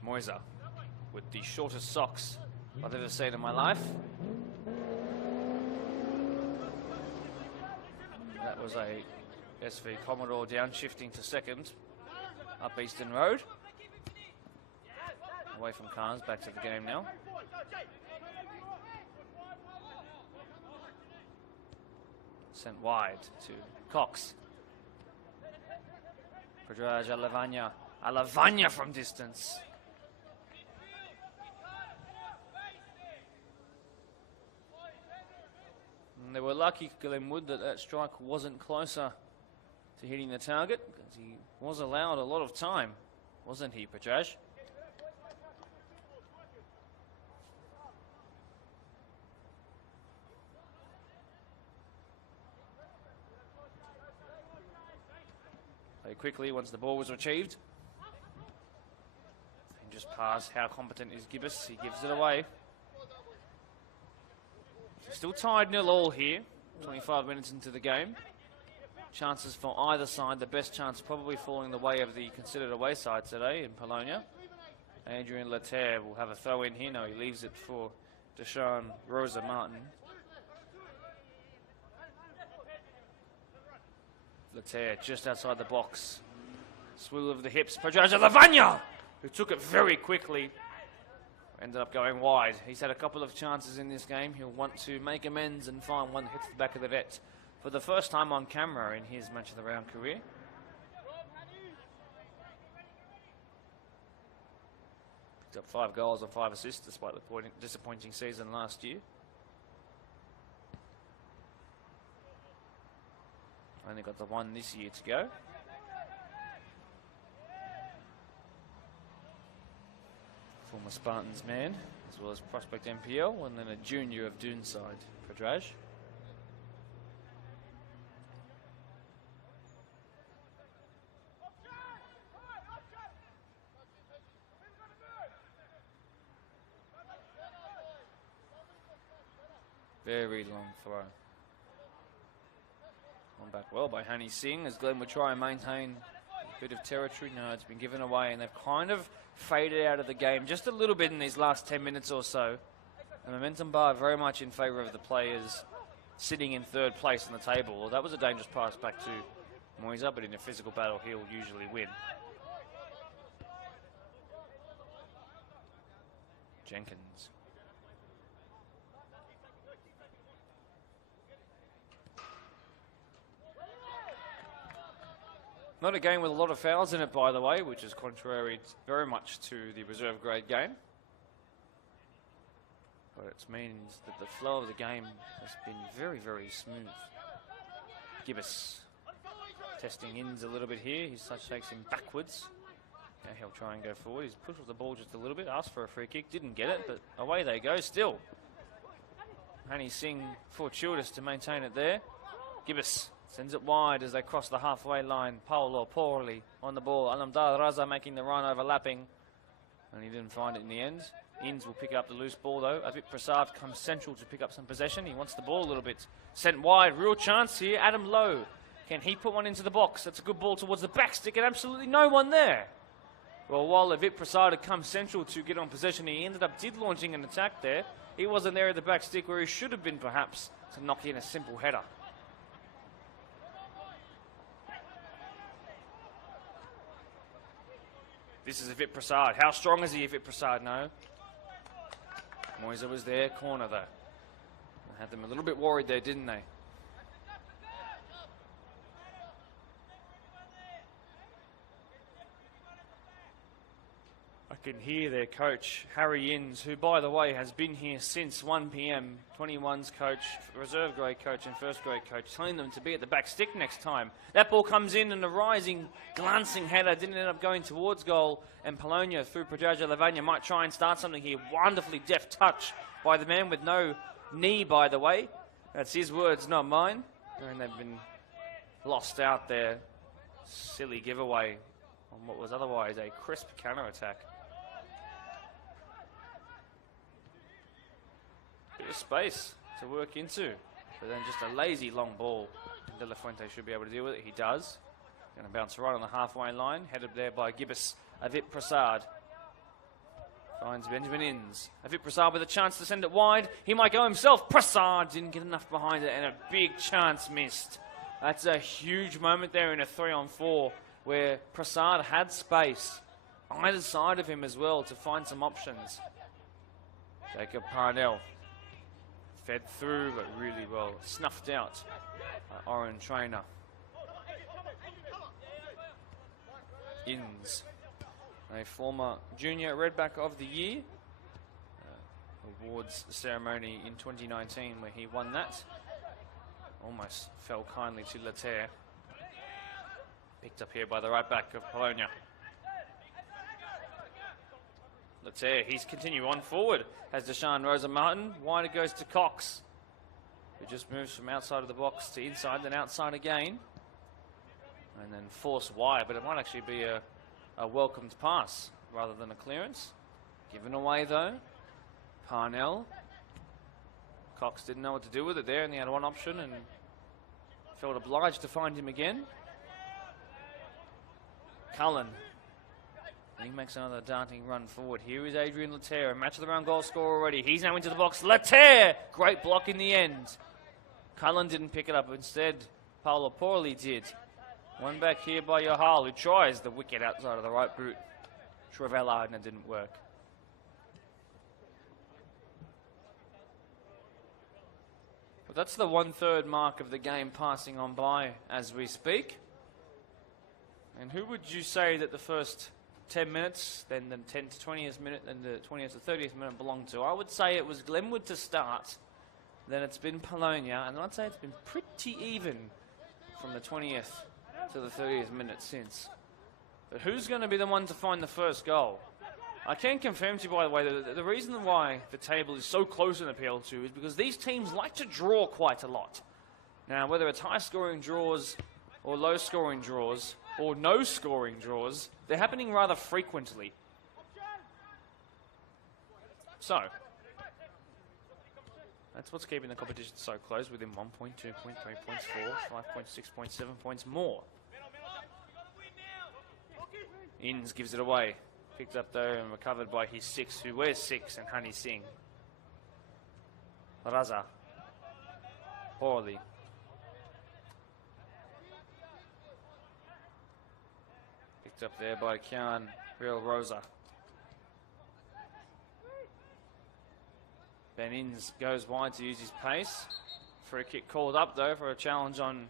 Moisa with the shortest socks I've ever seen in my life. That was a SV Commodore downshifting to second up Eastern Road. Away from cars, back to the game now. Sent wide to Cox. Predrag Alavanya. Alavanya from distance. And they were lucky, Glenwood, that strike wasn't closer to hitting the target, because he was allowed a lot of time, wasn't he, Predrag? Play quickly once the ball was retrieved. And just pass. How competent is Gibbous? He gives it away. Still tied 0-0 here, 25 minutes into the game. Chances for either side, the best chance probably falling the way of the considered away side today in Polonia. Adrian Laterre will have a throw in here. No, he leaves it for Deshaun Rosa Martin. Laterre just outside the box. Swivel of the hips. Predrag Alavanya, who took it very quickly. Ended up going wide. He's had a couple of chances in this game. He'll want to make amends and find one that hits the back of the net for the first time on camera in his match of the round career. Picked up 5 goals and 5 assists despite the disappointing season last year. Only got the 1 this year to go. Former Spartans man, as well as prospect MPL, and then a junior of Doonside, Predrag. Very long throw. One back well by Hani Singh, as Glenn would try and maintain a bit of territory. No, it's been given away, and they've kind of faded out of the game just a little bit in these last 10 minutes or so. The momentum bar very much in favour of the players sitting in third place on the table. Well, that was a dangerous pass back to Moisa, but in a physical battle he'll usually win. Jenkins. Not a game with a lot of fouls in it, by the way, which is contrary very much to the reserve grade game. But it means that the flow of the game has been very, very smooth. Gibbous testing Inns a little bit here. His touch takes him backwards. Now he'll try and go forward. He's pushed the ball just a little bit, asked for a free kick, didn't get it, but away they go still. Hani Singh fortuitous to maintain it there. Gibbous sends it wide as they cross the halfway line. Paolo poorly on the ball. Alamdar Raza making the run, overlapping, and he didn't find it in the end. Inns will pick up the loose ball though. Avit Prasad comes central to pick up some possession. He wants the ball a little bit. Sent wide, real chance here. Adam Lowe, can he put one into the box? That's a good ball towards the back stick and absolutely no one there. Well, while Avit Prasad had come central to get on possession, he ended up launching an attack there. He wasn't there at the back stick where he should have been perhaps to knock in a simple header. This is Avit Prasad. How strong is he, Avit Prasad? No. Moisa was there, corner though. Had them a little bit worried there, didn't they? I can hear their coach, Harry Inns, who, by the way, has been here since 1 p.m. 21's coach, reserve grade coach and first grade coach, telling them to be at the back stick next time. That ball comes in and a rising, glancing header didn't end up going towards goal, and Polonia through Prajaja Lavanya might try and start something here. Wonderfully deft touch by the man with no knee, by the way. That's his words, not mine. And they've been lost out there. Silly giveaway on what was otherwise a crisp counter-attack. Bit of space to work into, but then just a lazy long ball. De La Fuente should be able to deal with it. He does. Going to bounce right on the halfway line, headed there by Gibbous. Avit Prasad finds Benjamin Inns. Avit Prasad with a chance to send it wide. He might go himself. Prasad didn't get enough behind it, and a big chance missed. That's a huge moment there in a 3-on-4 where Prasad had space either side of him as well to find some options. Jacob Parnell fed through, but really well snuffed out by Oren Trainer. Inns, a former junior Redback of the Year. Awards ceremony in 2019 where he won that. Almost fell kindly to Laterre. Picked up here by the right back of Polonia. Laterre, he's continue on forward. Has Deshaun Rosa Martin. Wide it goes to Cox, who just moves from outside of the box to inside, then outside again. And then force wide, but it might actually be a welcomed pass rather than a clearance. Given away though. Parnell. Cox didn't know what to do with it there, and he had one option and felt obliged to find him again. Cullen. He makes another darting run forward. Here is Adrian Laterre, a match of the round goal scorer already. He's now into the box. Laterre! Great block in the end. Cullen didn't pick it up. Instead, Paolo Porley did. One back here by Yohal, who tries the wicket outside of the right boot. Travella, and it didn't work. But that's the 1/3 mark of the game passing on by as we speak. And who would you say that the first 10 minutes, then the 10th to 20th minute, then the 20th to 30th minute belonged to? I would say it was Glenwood to start, then it's been Polonia, and I'd say it's been pretty even from the 20th to the 30th minute since. But who's going to be the one to find the first goal? I can confirm to you, by the way, that the reason why the table is so close in the PL2 is because these teams like to draw quite a lot. Now, whether it's high-scoring draws or low-scoring draws or no-scoring draws, they're happening rather frequently. So, that's what's keeping the competition so close, within 1 point, 2 point, 3 points, 4, 5 points, 6 points, 7 points more. Inns gives it away. Picked up though and recovered by his 6, who wears 6, and Hani Singh. Raza. Poorly. Picked up there by Kian Real Rosa. Ben Inns goes wide to use his pace. Free kick called up though for a challenge on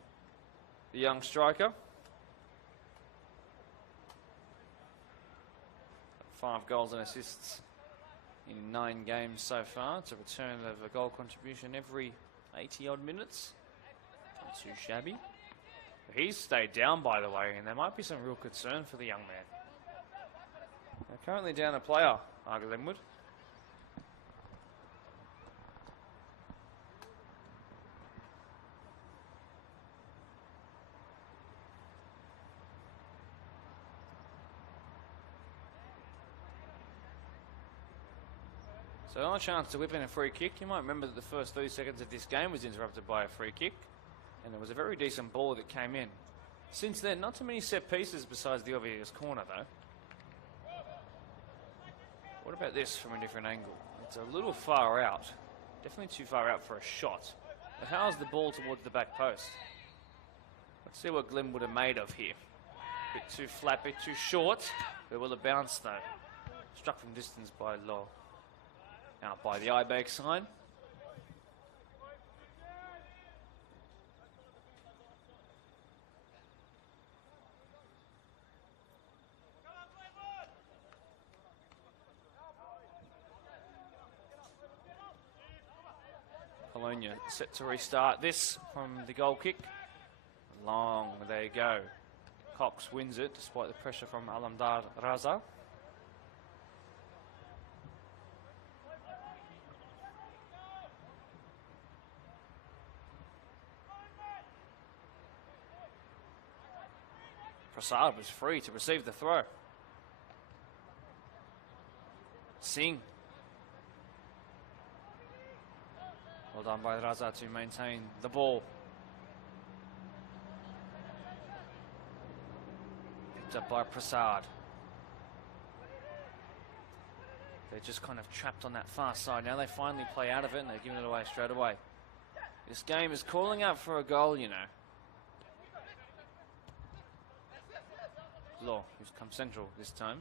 the young striker. 5 goals and assists in 9 games so far. It's a return of a goal contribution every 80 odd minutes. Not too shabby. He's stayed down, by the way, and there might be some real concern for the young man. They're currently down a player, Glenwood. So on a chance to whip in a free kick. You might remember that the first 30 seconds of this game was interrupted by a free kick, and it was a very decent ball that came in. Since then, not too many set pieces besides the obvious corner, though. What about this from a different angle? It's a little far out. Definitely too far out for a shot. But how's the ball towards the back post? Let's see what Glenwood are made of here. Bit too flat, bit too short. Where will it bounce, though? Struck from distance by Law. Out by the eye-bag sign. Polonia set to restart this from the goal kick. Long, there you go. Cox wins it despite the pressure from Alamdar Raza. Prasad was free to receive the throw. Singh. Well done by Raza to maintain the ball. Picked up by Prasad. They're just kind of trapped on that far side. Now they finally play out of it and they're giving it away straight away. This game is calling out for a goal, you know. Law, who's come central this time.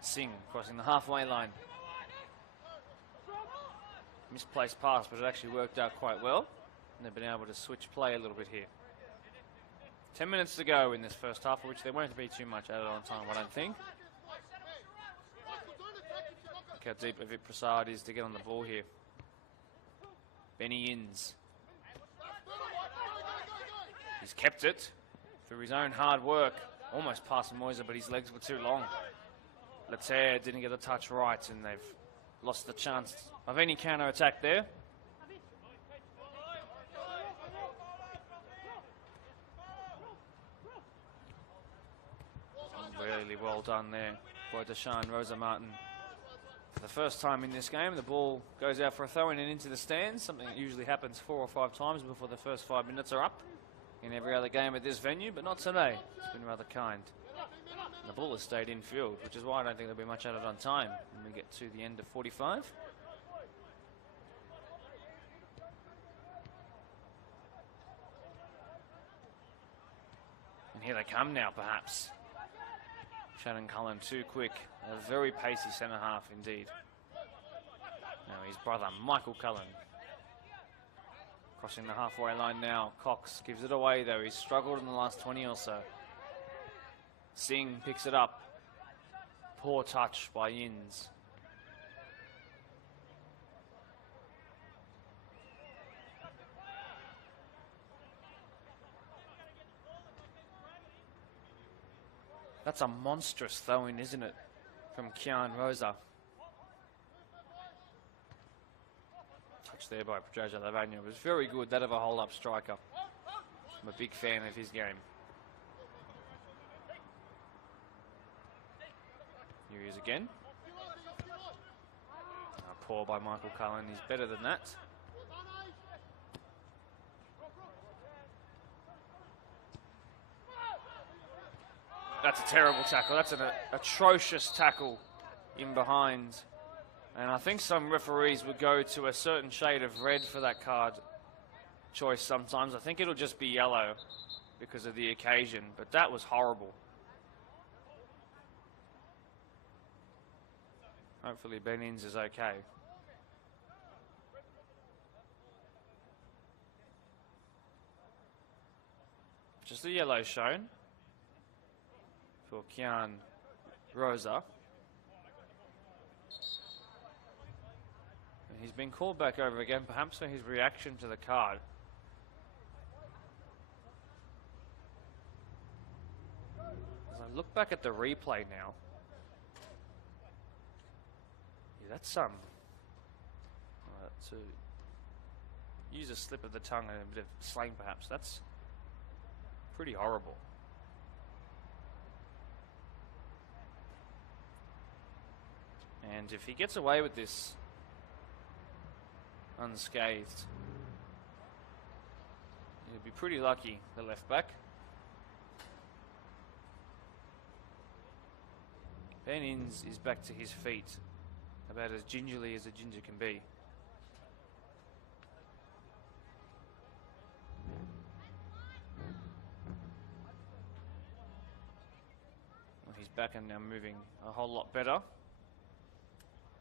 Singh crossing the halfway line. Misplaced pass, but it actually worked out quite well. And they've been able to switch play a little bit here. 10 minutes to go in this first half, of which there won't be too much added on time, I don't think. Look how deep Avit Prasad is to get on the ball here. Benny Inns. He's kept it through his own hard work. Almost past Moiser, but his legs were too long. Letaire didn't get the touch right, and they've lost the chance of any counter-attack there. Really well done there by Deshaun Rosa Martin. For the first time in this game, the ball goes out for a throw-in and into the stands, something that usually happens 4 or 5 times before the first 5 minutes are up in every other game at this venue, but not today. It's been rather kind. And the ball has stayed in field, which is why I don't think there'll be much added on time when we get to the end of 45. And here they come now, perhaps. Shannon Cullen too quick. A very pacey centre half indeed. Now his brother, Michael Cullen. Crossing the halfway line now. Cox gives it away though. He's struggled in the last 20 or so. Singh picks it up. Poor touch by Inns. That's a monstrous throw-in, isn't it? From Kian Rosa. Touch there by Prajaja Lavagna. It was very good, that of a hold-up striker. I'm a big fan of his game. Here he is again. Poor by Michael Cullen. He's better than that. That's a terrible tackle. That's an atrocious tackle in behind. And I think some referees would go to a certain shade of red for that card choice sometimes. I think it'll just be yellow because of the occasion. But that was horrible. Hopefully Ben Inns is okay. Just a yellow shown for Kian Rosa. And he's been called back over again, perhaps for his reaction to the card. look back at the replay now. Yeah, that's to use a slip of the tongue and a bit of slang perhaps, that's pretty horrible. And if he gets away with this unscathed, he'll be pretty lucky, the left back. Ben Inns is back to his feet, about as gingerly as a ginger can be. Well, he's back and now moving a whole lot better.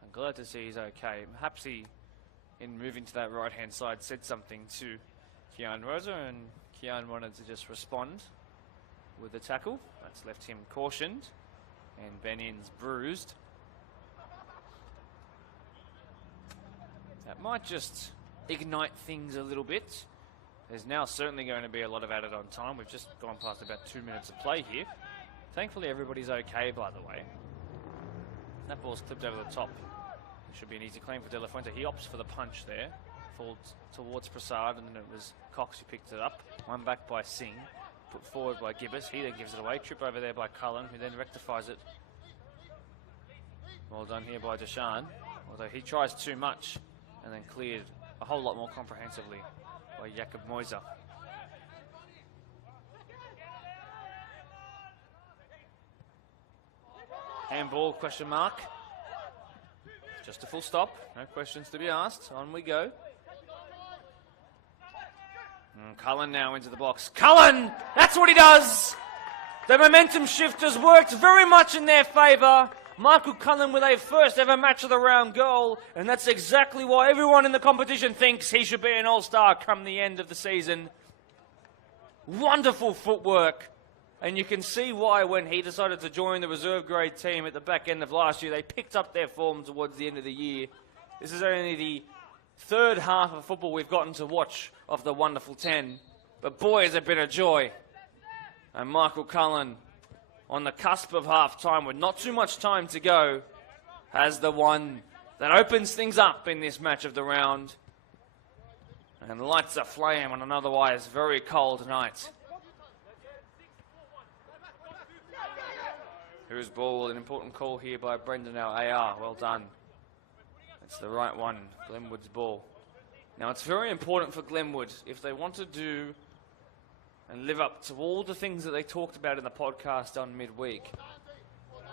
I'm glad to see he's okay. Perhaps he, in moving to that right-hand side, said something to Kian Rosa, and Kian wanted to just respond with a tackle. That's left him cautioned, and Ben Inns bruised. That might just ignite things a little bit. There's now certainly going to be a lot of added on time. We've just gone past about 2 minutes of play here. Thankfully everybody's okay, by the way. That ball's clipped over the top. It should be an easy claim for De La Fuente. He opts for the punch there. Falls towards Prasad, and then it was Cox who picked it up. One back by Singh. Put forward by Gibbous. He then gives it away. Trip over there by Cullen, who then rectifies it. Well done here by Deshan. Although he tries too much, and then cleared a whole lot more comprehensively by Jakob Moiser. Handball, question mark. Just a full stop. No questions to be asked. On we go. And Cullen now into the box. Cullen! That's what he does! The momentum shift has worked very much in their favour. Michael Cullen with a first ever match of the round goal, and that's exactly why everyone in the competition thinks he should be an all-star come the end of the season. Wonderful footwork, and you can see why when he decided to join the reserve grade team at the back end of last year, they picked up their form towards the end of the year. This is only the third half of football we've gotten to watch of the wonderful 10, but boy has it been a joy. And Michael Cullen, on the cusp of half-time with not too much time to go, has the one that opens things up in this match of the round and lights a flame on an otherwise very cold night. Whose ball? An important call here by Brendan, our AR. Well done. It's the right one, Glenwood's ball. Now it's very important for Glenwood, if they want to do and live up to all the things that they talked about in the podcast on midweek,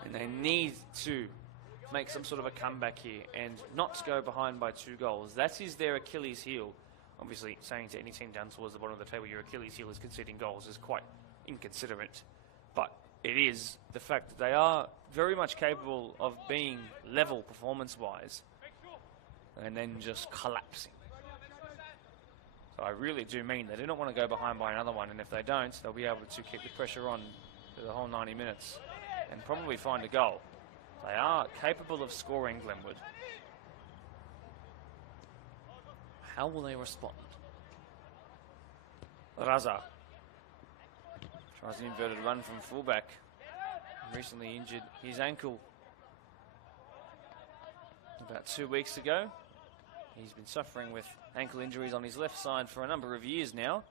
and they need to make some sort of a comeback here and not go behind by 2 goals. That is their Achilles heel. Obviously, saying to any team down towards the bottom of the table your Achilles heel is conceding goals is quite inconsiderate, but it is the fact that they are very much capable of being level performance-wise and then just collapsing. So I really do mean they do not want to go behind by another one, and if they don't, they'll be able to keep the pressure on for the whole 90 minutes and probably find a goal. They are capable of scoring, Glenwood. How will they respond? Raza tries an inverted run from fullback. Recently injured his ankle about 2 weeks ago. He's been suffering with ankle injuries on his left side for a number of years now,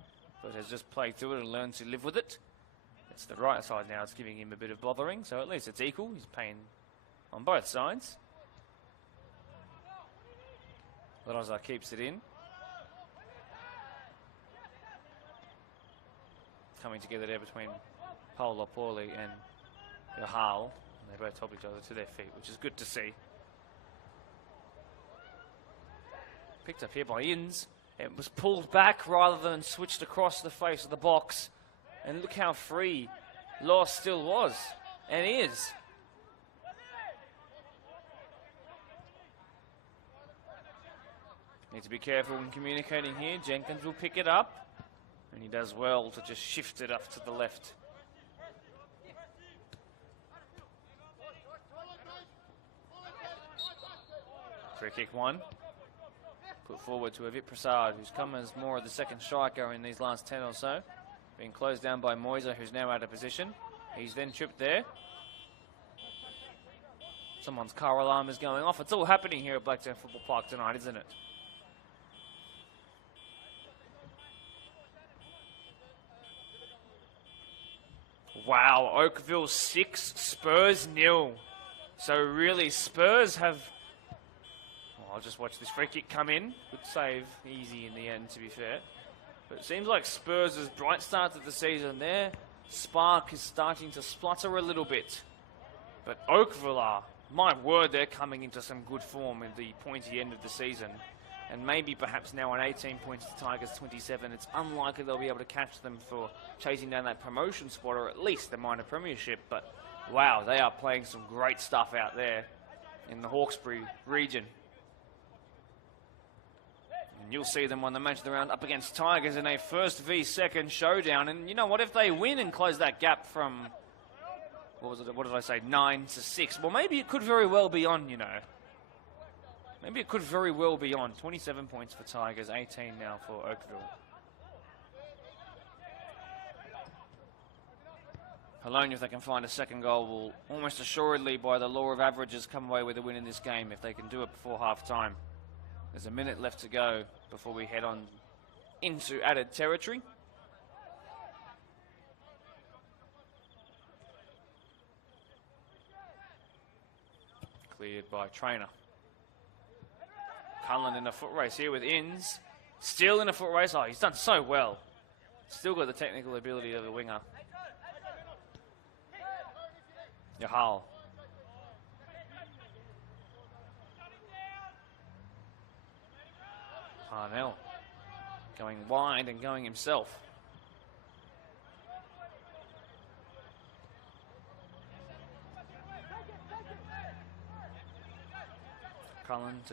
but has just played through it and learned to live with it. It's the right side now, it's giving him a bit of bothering, so at least it's equal. He's paying on both sides. Raza keeps it in. Coming together there between Paolo Porli and Gahal. They both help each other to their feet, which is good to see. Picked up here by Inns. It was pulled back rather than switched across the face of the box. And look how free Law still was and is. Need to be careful when communicating here. Jenkins will pick it up, and he does well to just shift it up to the left. Free kick one. Put forward to Avit Prasad, who's come as more of the second striker in these last 10 or so. Being closed down by Moiser, who's now out of position. He's then tripped there. Someone's car alarm is going off. It's all happening here at Blacktown Football Park tonight, isn't it? Wow, Oakville 6, Spurs 0. So really, Spurs have... Oh, I'll just watch this free kick come in. Good save, easy in the end, to be fair. But it seems like Spurs' bright start to the season there. Spark is starting to splutter a little bit. But Oakville are, my word, they're coming into some good form in the pointy end of the season. And maybe perhaps now on 18 points to Tigers 27, it's unlikely they'll be able to catch them for chasing down that promotion spot or at least the minor premiership. But wow, they are playing some great stuff out there in the Hawkesbury region. And you'll see them on the match of the round up against Tigers in a first v second showdown. And you know what, if they win and close that gap from, what did I say, 9 to 6, well maybe it could very well be on, you know. Maybe it could very well be on. 27 points for Tigers, 18 now for Oakville. Polonia, if they can find a second goal, will almost assuredly, by the law of averages, come away with a win in this game if they can do it before half-time. There's a minute left to go before we head on into added territory. Cleared by Trainer. Cullen in a foot race here with Inns. Still in a foot race. Oh, he's done so well. Still got the technical ability of the winger. Yahal. Parnell going wide and going himself.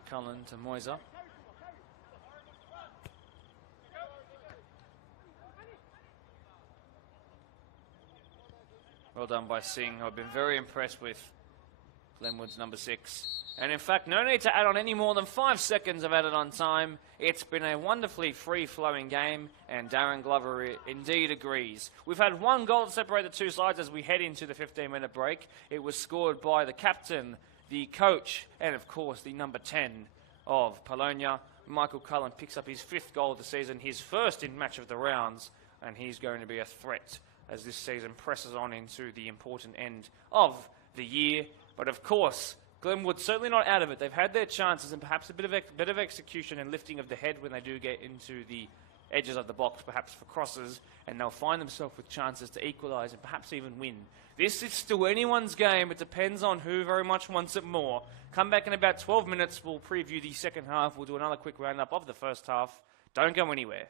Cullen to Moiser. Well done by Singh. I've been very impressed with Glenwood's number 6. And in fact, no need to add on any more than 5 seconds of added on time. It's been a wonderfully free-flowing game, and Darren Glover indeed agrees. We've had one goal to separate the two sides as we head into the 15-minute break. It was scored by the captain, the coach, and of course the number 10 of Polonia. Michael Cullen picks up his 5th goal of the season, his first in match of the rounds, and he's going to be a threat as this season presses on into the important end of the year. But of course, Glenwood's certainly not out of it. They've had their chances and perhaps a bit of execution and lifting of the head when they do get into the edges of the box, perhaps for crosses, and they'll find themselves with chances to equalise and perhaps even win. This is still anyone's game. It depends on who very much wants it more. Come back in about 12 minutes. We'll preview the second half. We'll do another quick roundup of the first half. Don't go anywhere.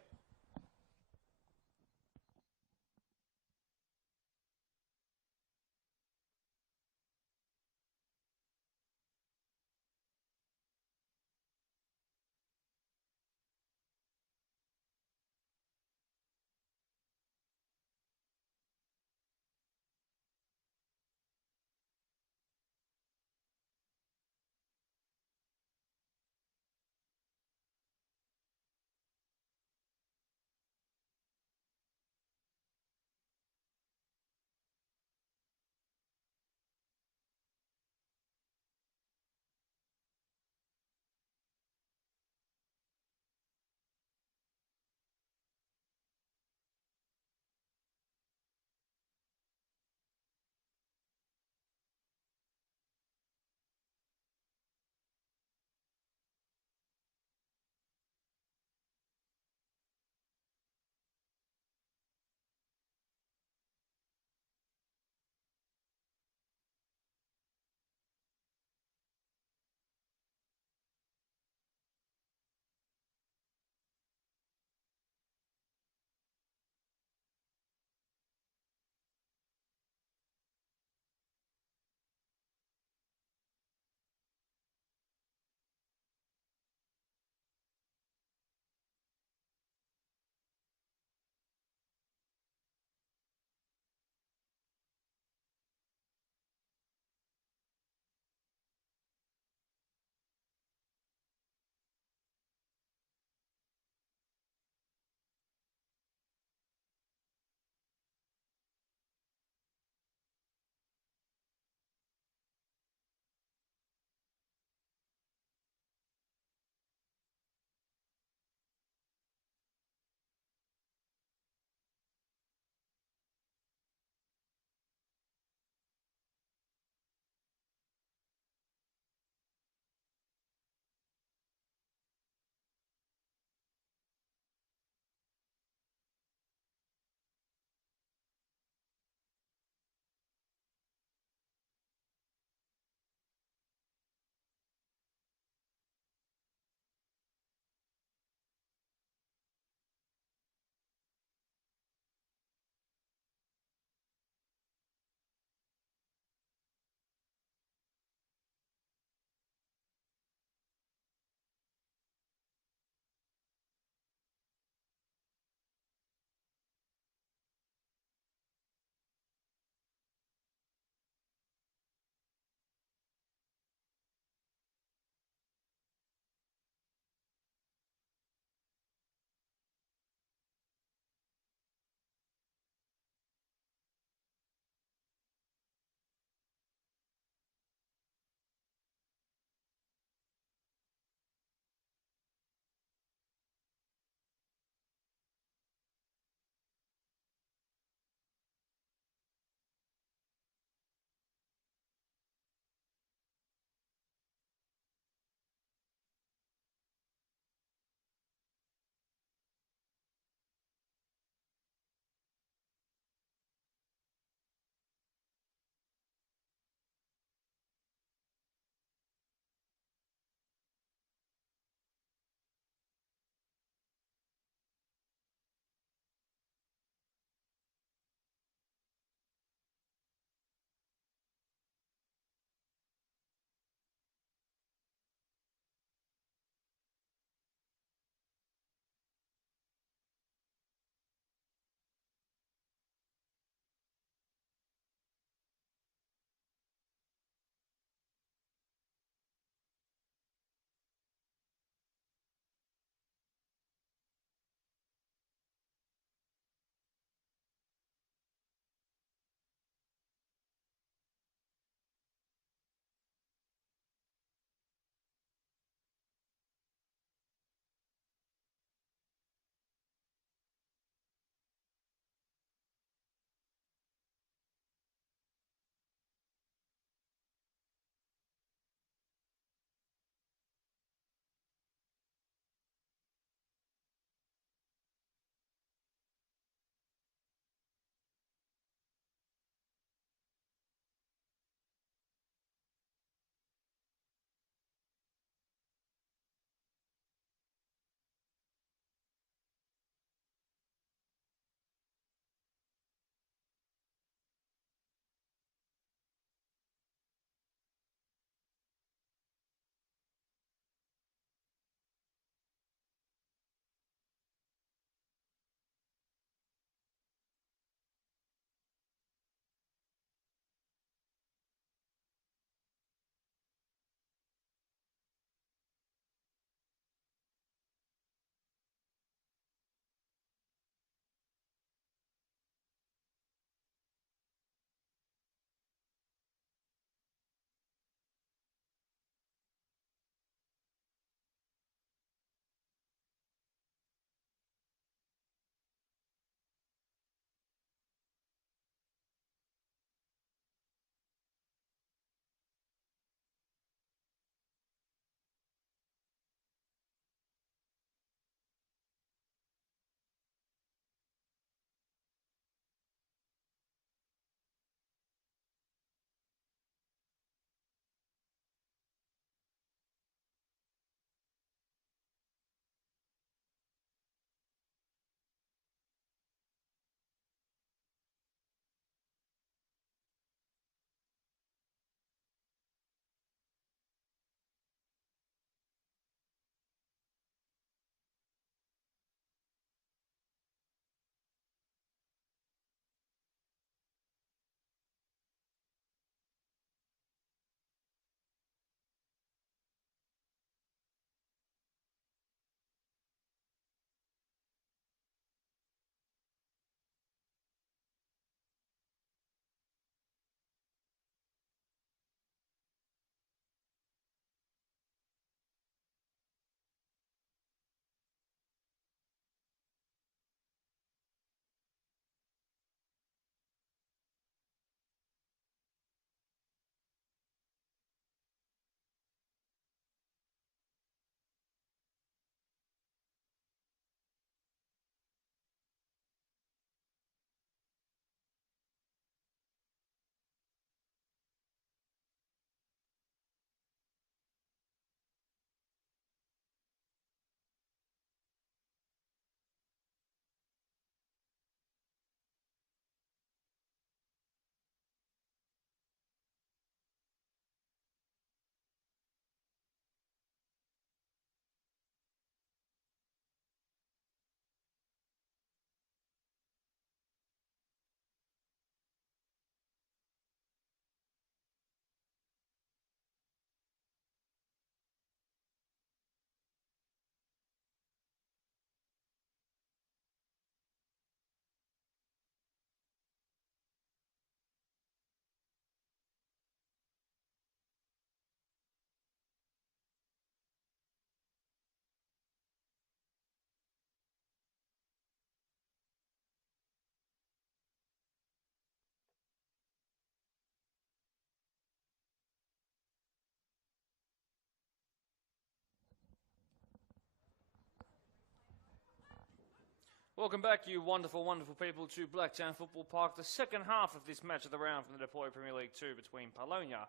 Welcome back, you wonderful, wonderful people, to Blacktown Football Park. The second half of this match of the round from the Deploy Premier League 2 between Polonia,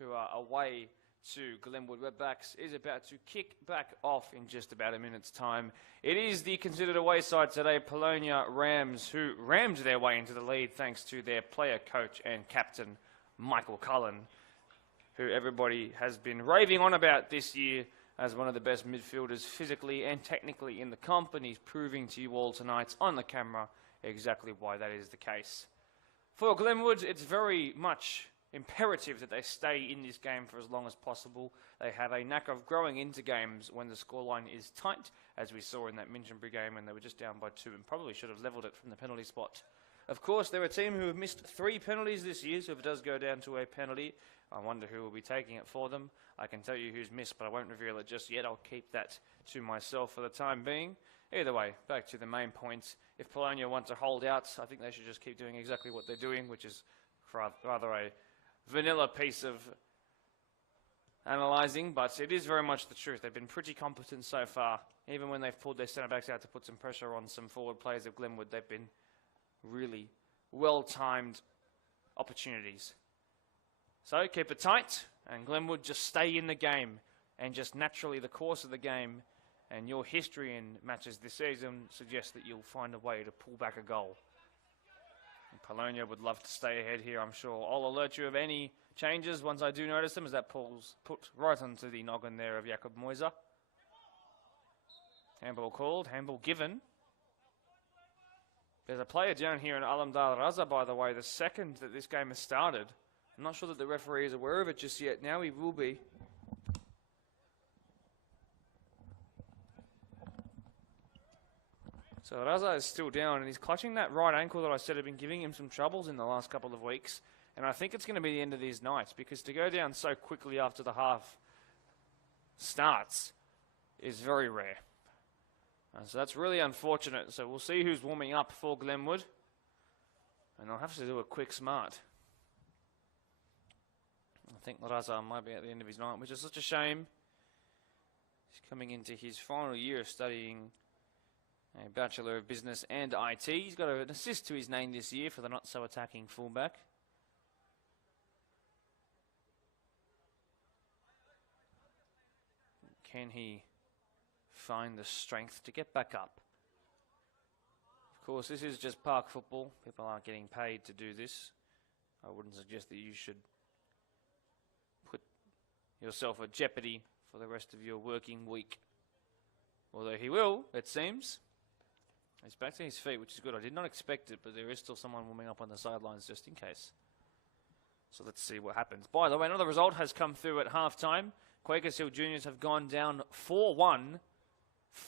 who are away to Glenwood Redbacks, is about to kick back off in just about a minute's time. It is the considered away side today, Polonia Rams, who rammed their way into the lead thanks to their player, coach and captain, Michael Cullen, who everybody has been raving on about this year as one of the best midfielders physically and technically in the comp, and he's proving to you all tonight on the camera exactly why that is the case. For Glenwood, it's very much imperative that they stay in this game for as long as possible. They have a knack of growing into games when the scoreline is tight, as we saw in that Minchinbury game when they were just down by 2 and probably should have levelled it from the penalty spot. Of course, they're a team who have missed 3 penalties this year, so if it does go down to a penalty, I wonder who will be taking it for them. I can tell you who's missed, but I won't reveal it just yet. I'll keep that to myself for the time being. Either way, back to the main point. If Polonia want to hold out, I think they should just keep doing exactly what they're doing, which is rather a vanilla piece of analysing, but it is very much the truth. They've been pretty competent so far. Even when they've pulled their centre-backs out to put some pressure on some forward players of Glenwood, they've been really well-timed opportunities. So keep it tight, and Glenwood just stay in the game, and just naturally the course of the game and your history in matches this season suggests that you'll find a way to pull back a goal. And Polonia would love to stay ahead here, I'm sure. I'll alert you of any changes once I do notice them, as that pulls put right onto the noggin there of Jakob Moiser. Handball called, handball given. There's a player down here in Alamdar Raza, by the way, the second that this game has started. I'm not sure that the referee is aware of it just yet. Now he will be. So Raza is still down, and he's clutching that right ankle that I said had been giving him some troubles in the last couple of weeks. And I think it's going to be the end of these nights, because to go down so quickly after the half starts is very rare. And so that's really unfortunate. So we'll see who's warming up for Glenwood. And they'll have to do a quick smart. I think Raza might be at the end of his night, which is such a shame. He's coming into his final year of studying a Bachelor of Business and IT. He's got an assist to his name this year for the not-so-attacking fullback. Can he find the strength to get back up? Of course, this is just park football. People aren't getting paid to do this. I wouldn't suggest that you should put yourself at jeopardy for the rest of your working week. Although he will, it seems. He's back to his feet, which is good. I did not expect it, but there is still someone warming up on the sidelines just in case. So let's see what happens. By the way, another result has come through at halftime. Quakers Hill Juniors have gone down 4-1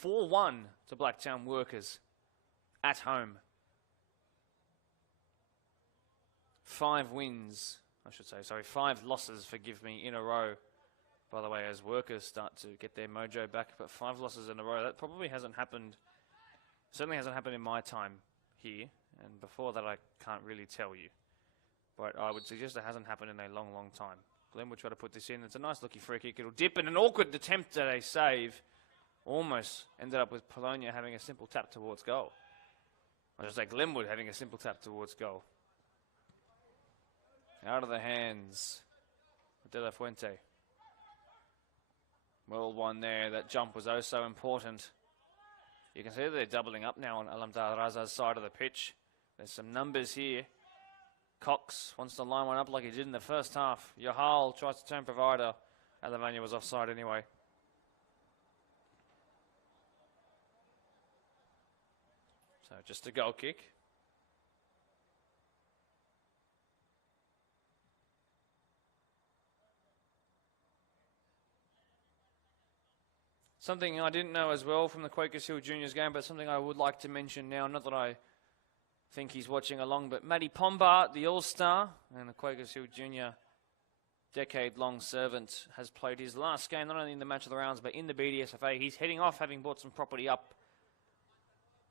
to Blacktown Workers at home. 5 losses, forgive me, in a row. By the way, as Workers start to get their mojo back, but 5 losses in a row, that probably hasn't happened, certainly hasn't happened in my time here, and before that I can't really tell you. But I would suggest it hasn't happened in a long, long time. Glenn will try to put this in. It's a nice looking free kick. It'll dip, and an awkward attempt at a save almost ended up with Polonia having a simple tap towards goal. I should say Glenwood having a simple tap towards goal. Out of the hands of De La Fuente. Well won there. That jump was oh so important. You can see that they're doubling up now on Alamdar Raza's side of the pitch. There's some numbers here. Cox wants to line one up like he did in the first half. Yohal tries to turn provider. Alavania was offside anyway. So just a goal kick. Something I didn't know as well from the Quakers Hill Juniors game, but something I would like to mention now, not that I think he's watching along, but Matty Pombart, the All-Star, and the Quakers Hill Junior decade-long servant, has played his last game, not only in the match of the rounds, but in the BDSFA. He's heading off, having bought some property up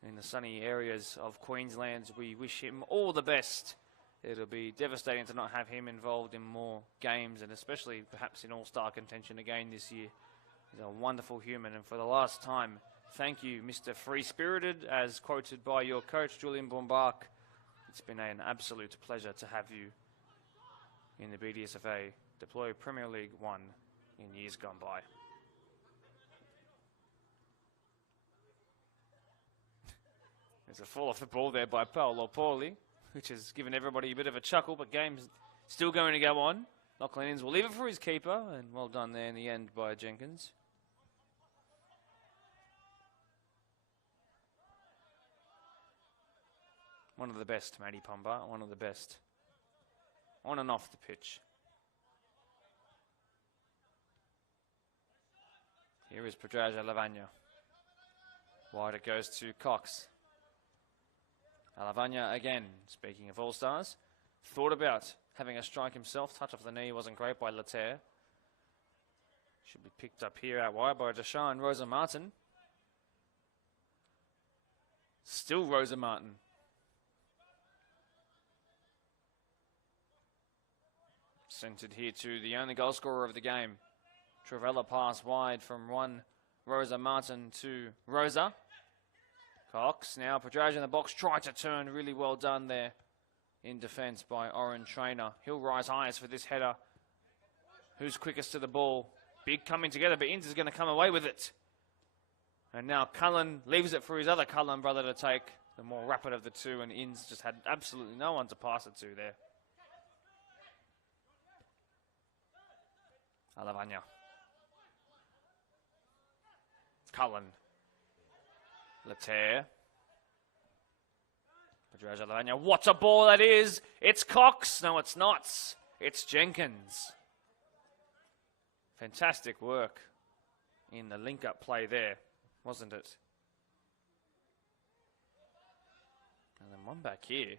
in the sunny areas of Queensland. We wish him all the best. It'll be devastating to not have him involved in more games, and especially perhaps in All-Star contention again this year. He's a wonderful human, and for the last time Thank you, Mr. Free-Spirited, as quoted by your coach, Julian Bombach. It's been an absolute pleasure to have you in the BDSFA Deploy Premier League 1 in years gone by. There's a fall off the ball there by Polonia, which has given everybody a bit of a chuckle, but game's still going to go on. Lachlan Innes will leave it for his keeper, and well done there in the end by Jenkins. One of the best, Matty Pumba, one of the best. On and off the pitch. Here is Pedraja Lavagna. Wide it goes to Cox. Lavagna again, speaking of all-stars. Thought about having a strike himself. Touch off the knee wasn't great by Laterre. Should be picked up here out wide by Deshaun Rosa Martin. Still Rosa Martin. Centered here to the only goal scorer of the game. Trivella pass wide from one Rosa Martin to Rosa. Cox now Pedraja in the box, tried to turn, really well done there in defence by Oren Trainer. He'll rise highest for this header. Who's quickest to the ball? Big coming together, but Inns is going to come away with it. And now Cullen leaves it for his other Cullen brother to take, the more rapid of the two, and Inns just had absolutely no one to pass it to there. Lavagna. Cullen. Laterre. Pedraja Lavagna. What a ball that is! It's Cox! No, it's not. It's Jenkins. Fantastic work in the link-up play there, wasn't it? And then one back here.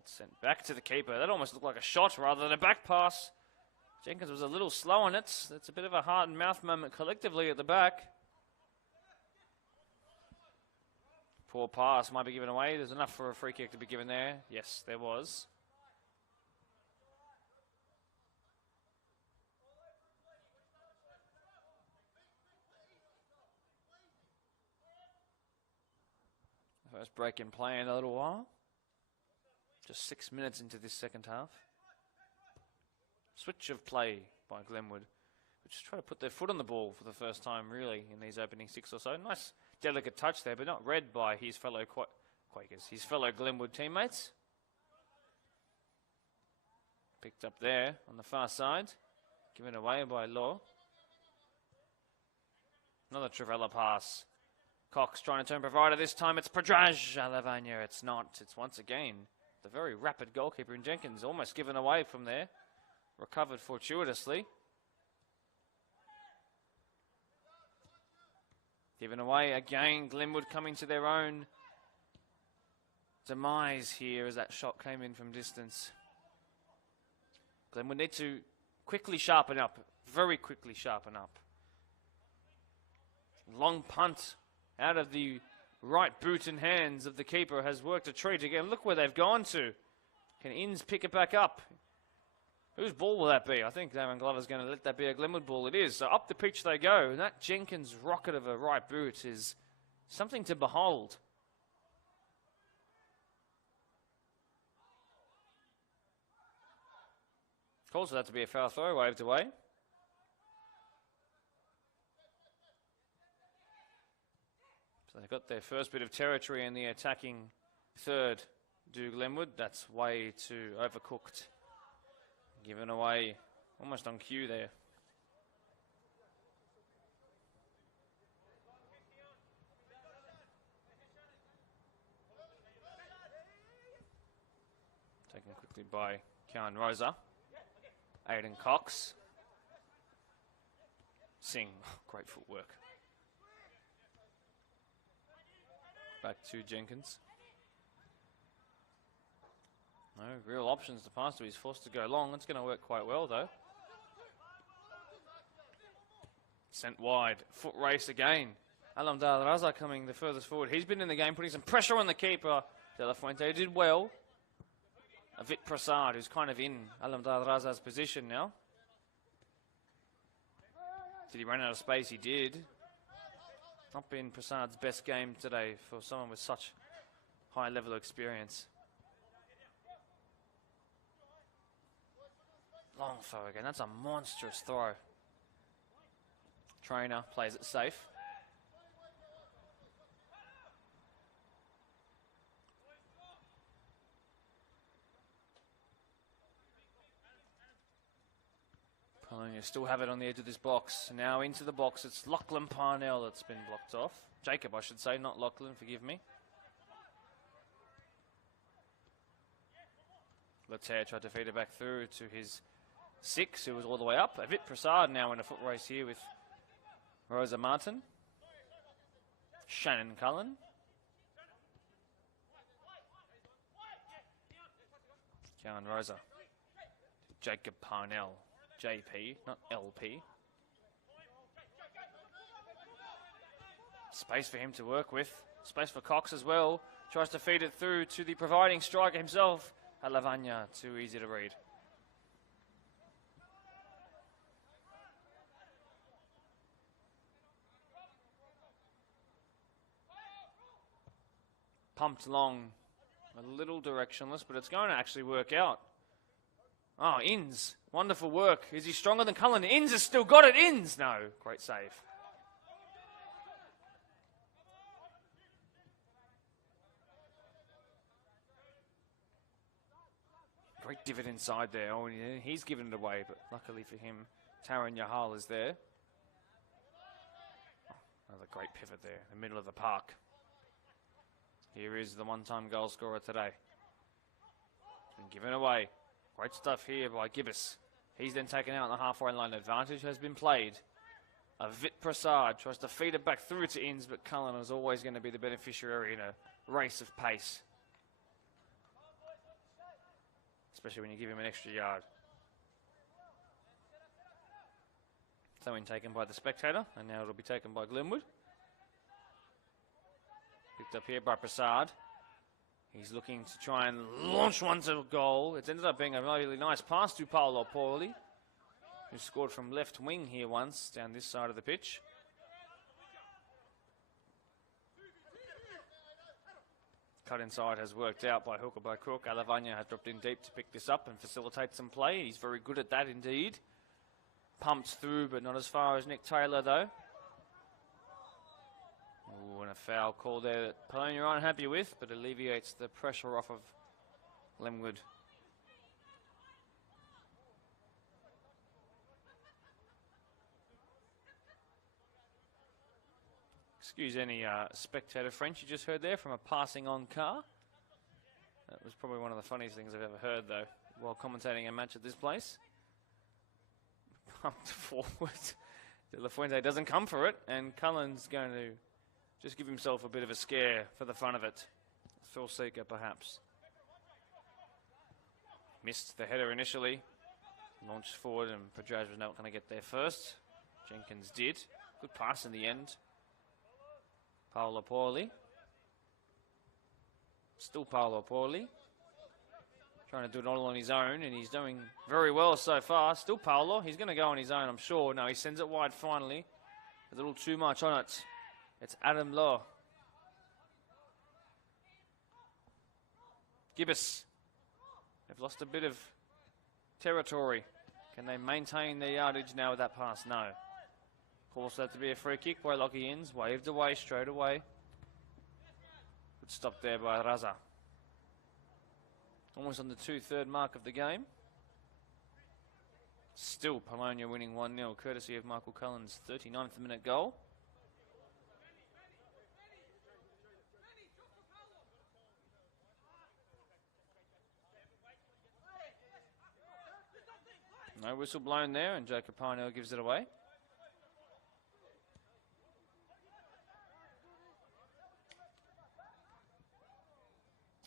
It's sent back to the keeper. That almost looked like a shot rather than a back pass. Jenkins was a little slow on it. It's a bit of a heart and mouth moment collectively at the back. Poor pass might be given away. There's enough for a free kick to be given there. Yes, there was. First break in play in a little while. Just 6 minutes into this second half. Switch of play by Glenwood, which is trying to put their foot on the ball for the first time, really, in these opening 6 or so. Nice, delicate touch there, but not read by his fellow Quakers, his fellow Glenwood teammates. Picked up there on the far side, given away by Law. Another Trivella pass. Cox trying to turn provider. This time it's Pedraja Lavagna. It's not. It's once again the very rapid goalkeeper in Jenkins, almost given away from there. Recovered fortuitously. Given away again. Glenwood coming to their own demise here as that shot came in from distance. Glenwood need to quickly sharpen up. Very quickly sharpen up. Long punt out of the right boot and hands of the keeper has worked a treat again. Look where they've gone to. Can Inns pick it back up? Whose ball will that be? I think Darren Glover's going to let that be a Glenwood ball. It is. So up the pitch they go. And that Jenkins rocket of a right boot is something to behold. Calls for that to be a foul throw, waved away. So they've got their first bit of territory in the attacking third. Do Glenwood. That's way too overcooked. Given away almost on cue there. Taken quickly by Kian Rosa. Aiden Cox. Singh, great footwork. Back to Jenkins. No real options to pass to. He's forced to go long. It's going to work quite well, though. Sent wide. Foot race again. Alam Dal Raza coming the furthest forward. He's been in the game, putting some pressure on the keeper. De La Fuente did well. Avit Prasad, who's kind of in Alam Dal Raza's position now. Did he run out of space? He did. Not been Prasad's best game today for someone with such high level of experience. Long throw again. That's a monstrous throw. Trainer plays it safe. Polonia still have it on the edge of this box. Now into the box. It's Lachlan Parnell that's been blocked off. Jacob, I should say, not Lachlan, forgive me. Later tried to feed it back through to his 6, who was all the way up. Avit Prasad now in a foot race here with Rosa Martin. Shannon Cullen. Karen Rosa. Jacob Parnell. JP, not LP. Space for him to work with. Space for Cox as well. Tries to feed it through to the providing striker himself. Alavanya, too easy to read. Pumped long. A little directionless, but it's going to actually work out. Oh, Inns. Wonderful work. Is he stronger than Cullen? Inns has still got it. Inns! No. Great save. Great divot inside there. Oh, yeah, he's given it away, but luckily for him, Taran Yahal is there. Oh, another great pivot there, in the middle of the park. Here is the one-time goal scorer today. Been given away. Great stuff here by Gibbous. He's then taken out on the halfway line. Advantage has been played. Avit Prasad tries to feed it back through to Inns, but Cullen is always going to be the beneficiary in a race of pace. Especially when you give him an extra yard. So when taken by the spectator, and now it'll be taken by Glenwood. Picked up here by Prasad. He's looking to try and launch one to goal. It's ended up being a really nice pass to Paolo Pauli, who scored from left wing here once down this side of the pitch. Cut inside has worked out by hook or by crook. Alavanya has dropped in deep to pick this up and facilitate some play. He's very good at that indeed. Pumped through, but not as far as Nick Taylor though. Ooh, and a foul call there that Polonia aren't happy with, but alleviates the pressure off of Glenwood. Excuse any spectator French you just heard there from a passing on car. That was probably one of the funniest things I've ever heard though, while commentating a match at this place. Pumped forward. De La Fuente doesn't come for it, and Cullen's going to just give himself a bit of a scare for the fun of it. Phil Seeker, perhaps. Missed the header initially. Launched forward, and Padraj was not going to get there first. Jenkins did. Good pass in the end. Paolo Pauli. Still Paolo Pauli. Trying to do it all on his own, and he's doing very well so far. Still Paolo. He's going to go on his own, I'm sure. No, he sends it wide finally. A little too much on it. It's Adam Law. Gibbous. They've lost a bit of territory. Can they maintain their yardage now with that pass? No. Calls that to be a free kick by Lockie Inns. Waved away straight away. Good stop there by Raza. Almost on the 2/3 mark of the game. Still Polonia winning 1-0, courtesy of Michael Cullen's 39th minute goal. No whistle blown there, and Jacob Parnell gives it away.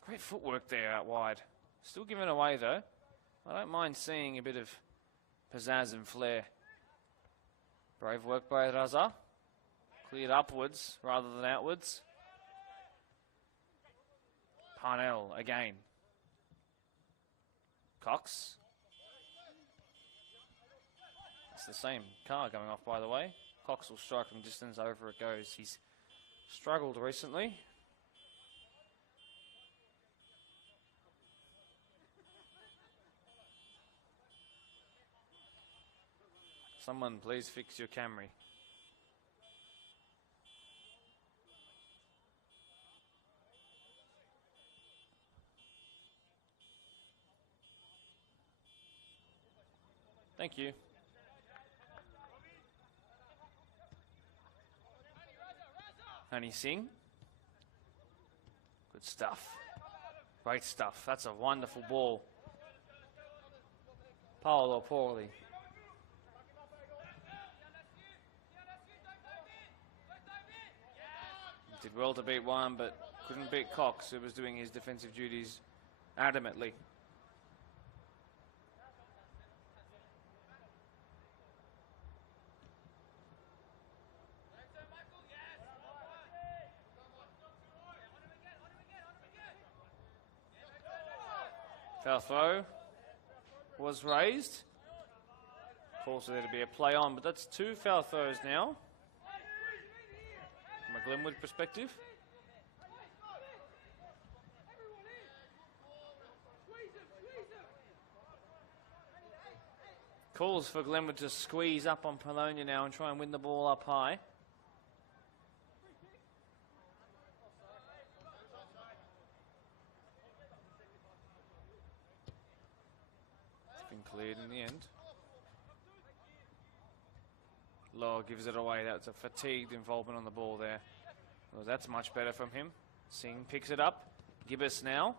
Great footwork there out wide. Still given away though. I don't mind seeing a bit of pizzazz and flair. Brave work by Raza. Cleared upwards rather than outwards. Parnell again. Cox. It's the same car going off, by the way. Cox will strike from distance, over it goes. He's struggled recently. Someone please fix your Camry. Thank you. Honey Singh. Good stuff. Great stuff. That's a wonderful ball. Paolo poorly. Did well to beat one, but couldn't beat Cox, who was doing his defensive duties adamantly. Foul throw was raised. Also there to be a play on, but that's 2 foul throws now. From a Glenwood perspective. Calls for Glenwood to squeeze up on Polonia now and try and win the ball up high. It's been cleared in the end. Lowe gives it away. That's a fatigued involvement on the ball there. Well, that's much better from him. Singh picks it up. Gibbous now.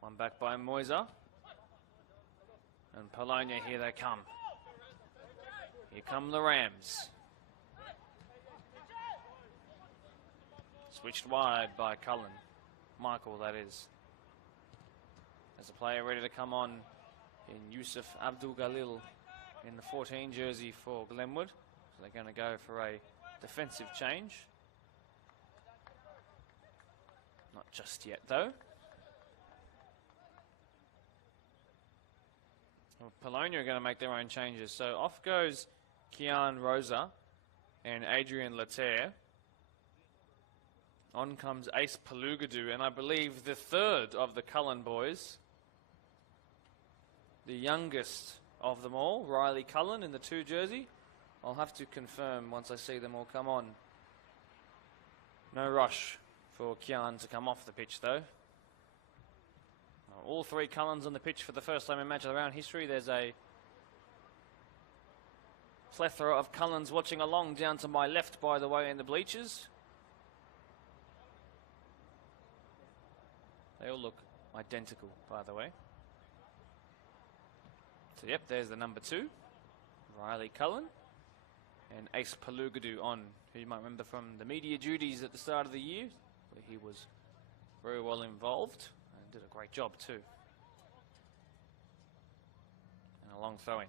One back by Moiser. And Polonia, here they come. Here come the Rams. Switched wide by Cullen. Michael, that is. There's a player ready to come on in Yusuf Abdul Galil in the 14 jersey for Glenwood. So they're going to go for a defensive change. Not just yet, though. Well, Polonia are going to make their own changes. So off goes Kian Rosa and Adrian Laterre. On comes Ace Palugadu, and I believe the third of the Cullen boys. The youngest of them all, Riley Cullen in the 2 jersey. I'll have to confirm once I see them all come on. No rush for Kian to come off the pitch, though. All 3 Cullens on the pitch for the first time in match of the round history. There's a plethora of Cullens watching along down to my left, by the way, in the bleachers. They all look identical, by the way. So, yep, there's the number 2, Riley Cullen, and Ace Palugadu on, who you might remember from the media duties at the start of the year, where he was very well involved and did a great job too. And a long throwing.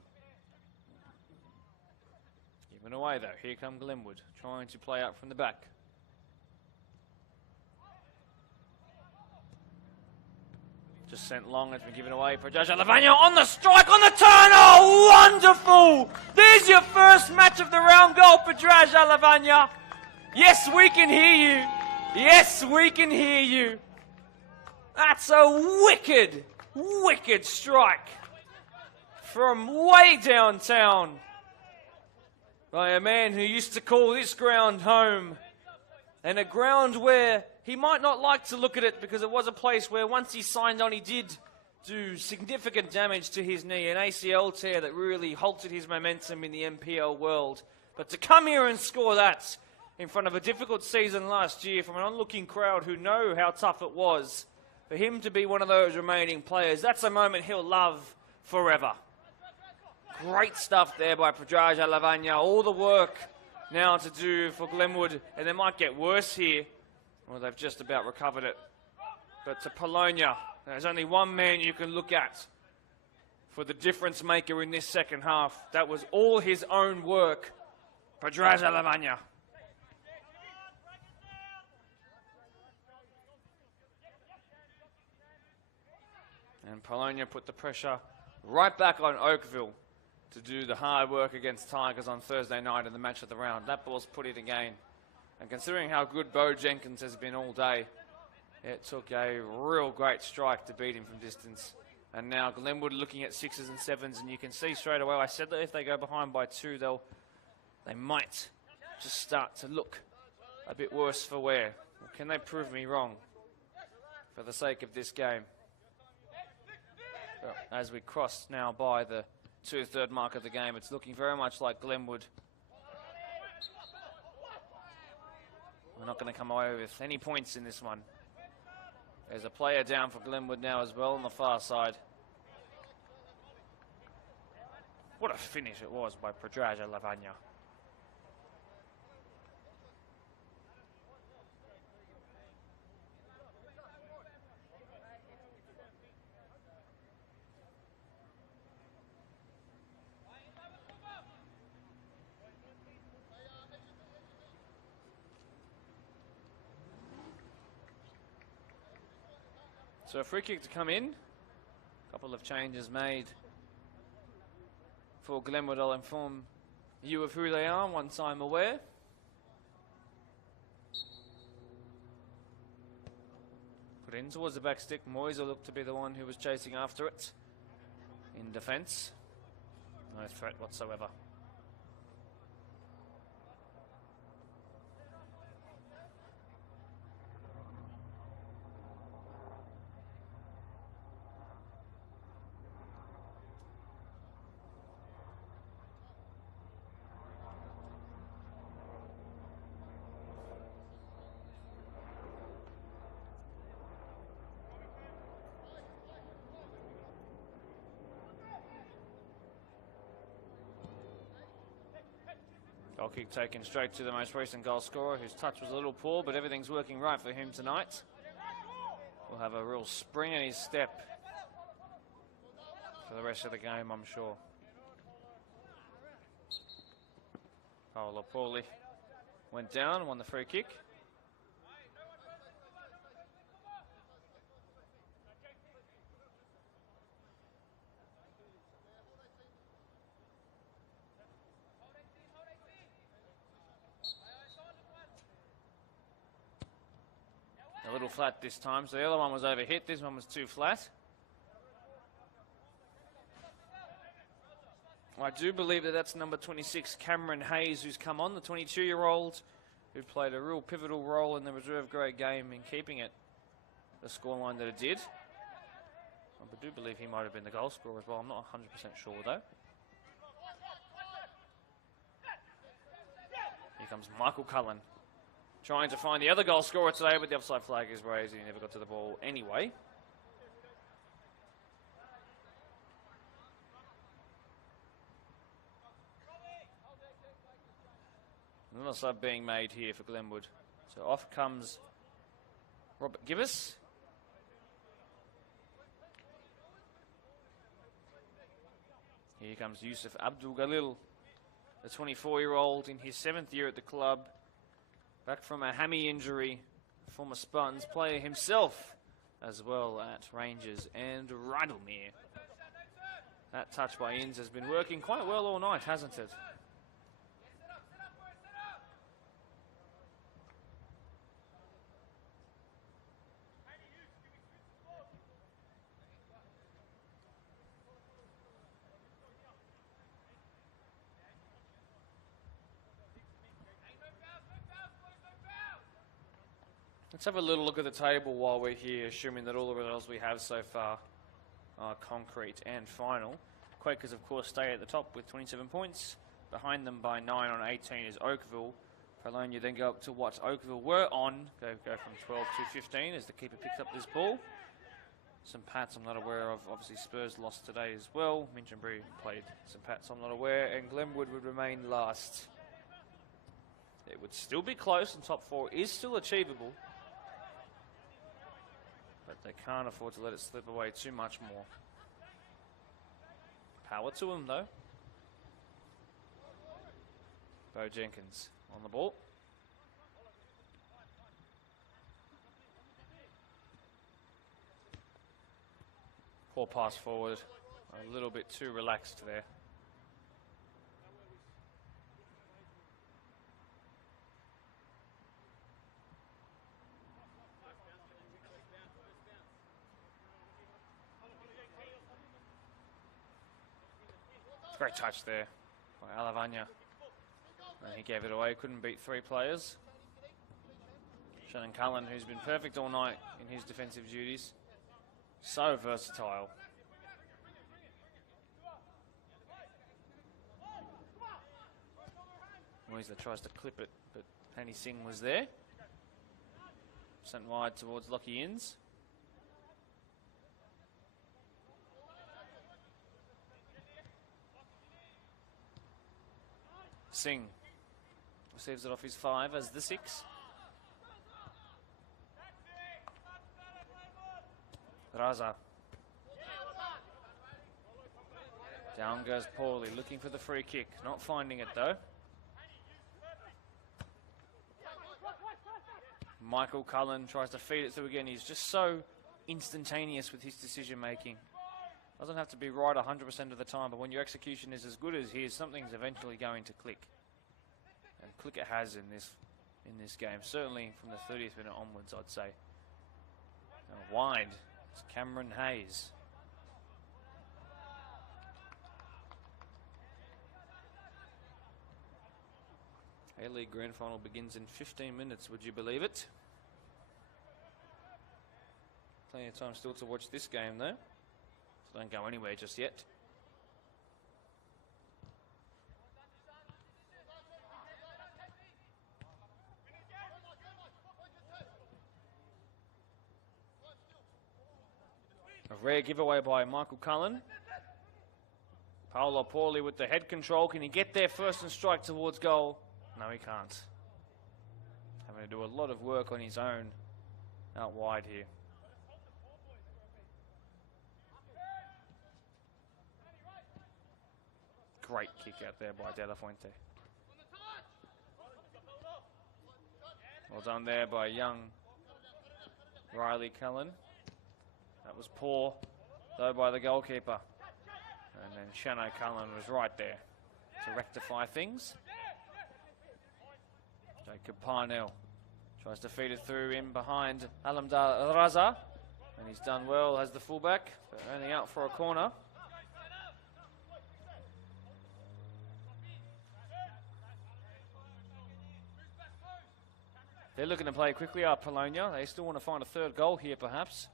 Given away though, here come Glenwood, trying to play out from the back. Just sent long, it's been given away for Joshua Lavagna on the strike, on the turn. Oh, wonderful! There's your first match of the round goal for Joshua Lavagna. Yes, we can hear you. Yes, we can hear you. That's a wicked, wicked strike from way downtown by a man who used to call this ground home, and a ground where he might not like to look at it because it was a place where once he signed on, he did do significant damage to his knee, an ACL tear that really halted his momentum in the MPL world. But to come here and score that in front of a difficult season last year from an onlooking crowd who know how tough it was, for him to be one of those remaining players, that's a moment he'll love forever. Great stuff there by Prajaja Lavagna. All the work now to do for Glenwood, and they might get worse here. Well, they've just about recovered it. But to Polonia, there's only one man you can look at for the difference maker in this second half. That was all his own work. Prajaja Lavagna. And Polonia put the pressure right back on Oakville to do the hard work against Tigers on Thursday night in the match of the round. That ball's put in again. And considering how good Bo Jenkins has been all day, it took a real great strike to beat him from distance. And now Glenwood looking at 6s and 7s, and you can see straight away, I said that if they go behind by 2, they might just start to look a bit worse for wear. Well, can they prove me wrong for the sake of this game? Well, as we cross now by the 2/3 mark of the game, it's looking very much like Glenwood. We're not going to come away with any points in this one. There's a player down for Glenwood now as well on the far side. What a finish it was by Predraja Lavagna. So a free kick to come in. A couple of changes made for Glenwood. I'll inform you of who they are once I'm aware. Put in towards the back stick. Moiser looked to be the one who was chasing after it in defence. No threat whatsoever. Goal kick taken straight to the most recent goal scorer, whose touch was a little poor, but everything's working right for him tonight. We'll have a real spring in his step for the rest of the game, I'm sure. Paolo Pauli went down and won the free kick. A little flat this time, so the other one was overhit, this one was too flat. I do believe that that's number 26, Cameron Hayes, who's come on, the 22-year-old, who played a real pivotal role in the reserve grade game in keeping it the scoreline that it did. I do believe he might have been the goal scorer as well, I'm not 100% sure though. Here comes Michael Cullen, trying to find the other goal scorer today, but the offside flag is raised and he never got to the ball anyway. Another sub being made here for Glenwood. So off comes Robert Gibbs. Here comes Yusuf Abdul Galil, the 24-year-old in his 7th year at the club. Back from a hammy injury, former Spartans player himself, as well at Rangers and Rydalmere. That touch by Inns has been working quite well all night, hasn't it? Let's have a little look at the table while we're here, assuming that all the results we have so far are concrete and final. Quakers, of course, stay at the top with 27 points. Behind them by 9 on 18 is Oakville. Polonia then go up to what Oakville were on. Go from 12 to 15 as the keeper picks up this ball. St Pat's I'm not aware of. Obviously Spurs lost today as well. Minchinbury played St Pat's I'm not aware. And Glenwood would remain last. It would still be close and top 4 is still achievable. But they can't afford to let it slip away too much more. Power to them though. Bo Jenkins on the ball. Poor pass forward. A little bit too relaxed there. Great touch there by Alavanya. And he gave it away, couldn't beat 3 players. Shannon Cullen, who's been perfect all night in his defensive duties. So versatile. Moiser tries to clip it, but Hani Singh was there. Sent wide towards Lockie Inns. Singh receives it off his 5 as the 6. Raza. Down goes Paulie, looking for the free kick. Not finding it though. Michael Cullen tries to feed it through again. He's just so instantaneous with his decision making. Doesn't have to be right 100% of the time, but when your execution is as good as his, something's eventually going to click. And click it has in this game. Certainly from the 30th minute onwards, I'd say. And wide. It's Cameron Hayes. A-League Grand Final begins in 15 minutes, would you believe it? Plenty of time still to watch this game though. So don't go anywhere just yet. A rare giveaway by Michael Cullen. Paolo Paulie with the head control. Can he get there first and strike towards goal? No, he can't. Having to do a lot of work on his own out wide here. Great kick out there by De La Fuente. Well done there by young Riley Cullen. That was poor, though, by the goalkeeper. And then Shano Cullen was right there to rectify things. Jacob Parnell tries to feed it through in behind Alamdar Raza. And he's done well as the fullback, but only out for a corner. They're looking to play quickly up Polonia. They still want to find a 3rd goal here, perhaps.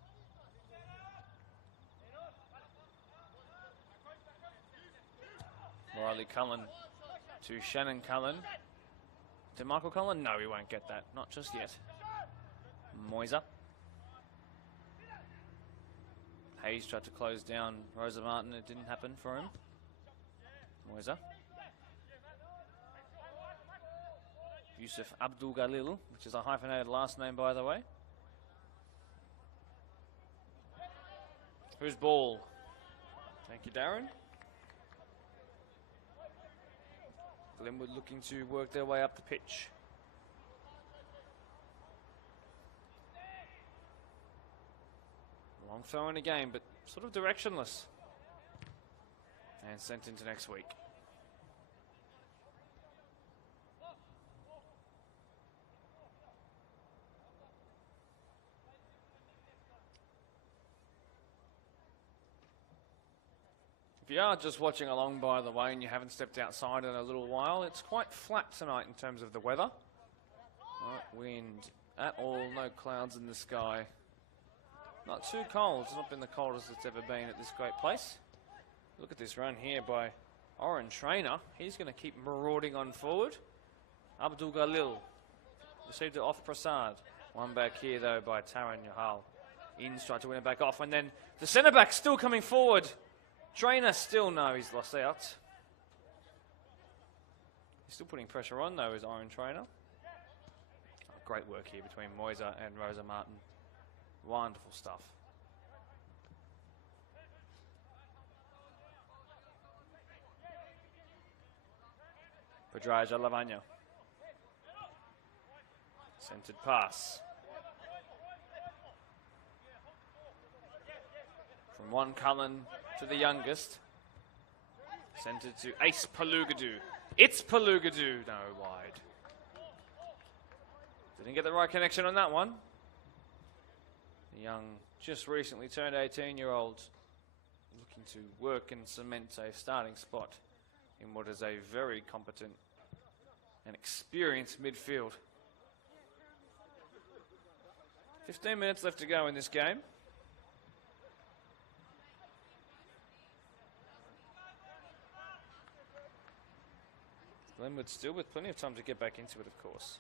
Riley Cullen to Shannon Cullen. To Michael Cullen? No, he won't get that. Not just yet. Moiser. Hayes tried to close down Rosa Martin. It didn't happen for him. Moiser. Yusuf Abdul Galil, which is a hyphenated last name, by the way. Whose ball? Thank you, Darren. Glenwood looking to work their way up the pitch. Long throw in a game, but sort of directionless. And sent into next week. If you are just watching along, by the way, and you haven't stepped outside in a little while, it's quite flat tonight in terms of the weather. Not wind at all, no clouds in the sky. Not too cold. It's not been the coldest it's ever been at this great place. Look at this run here by Oren Trainer. He's going to keep marauding on forward. Abdul Galil received it off Prasad. One back here, though, by Taran Yohal. Inns tried to win it back off, and then the centre-back still coming forward. Trainer still, no, he's lost out. He's still putting pressure on, though, is Oren Trainer. Oh, great work here between Moiser and Rosa Martin. Wonderful stuff. Pedraja Lavagna. Centered pass. From one Cullen to the youngest. Centered to Ace Palugadu. It's Palugadu. No, wide. Didn't get the right connection on that one. The young, just recently turned 18-year-old looking to work and cement a starting spot in what is a very competent and experienced midfield. 15 minutes left to go in this game. Glenwood still with plenty of time to get back into it, of course.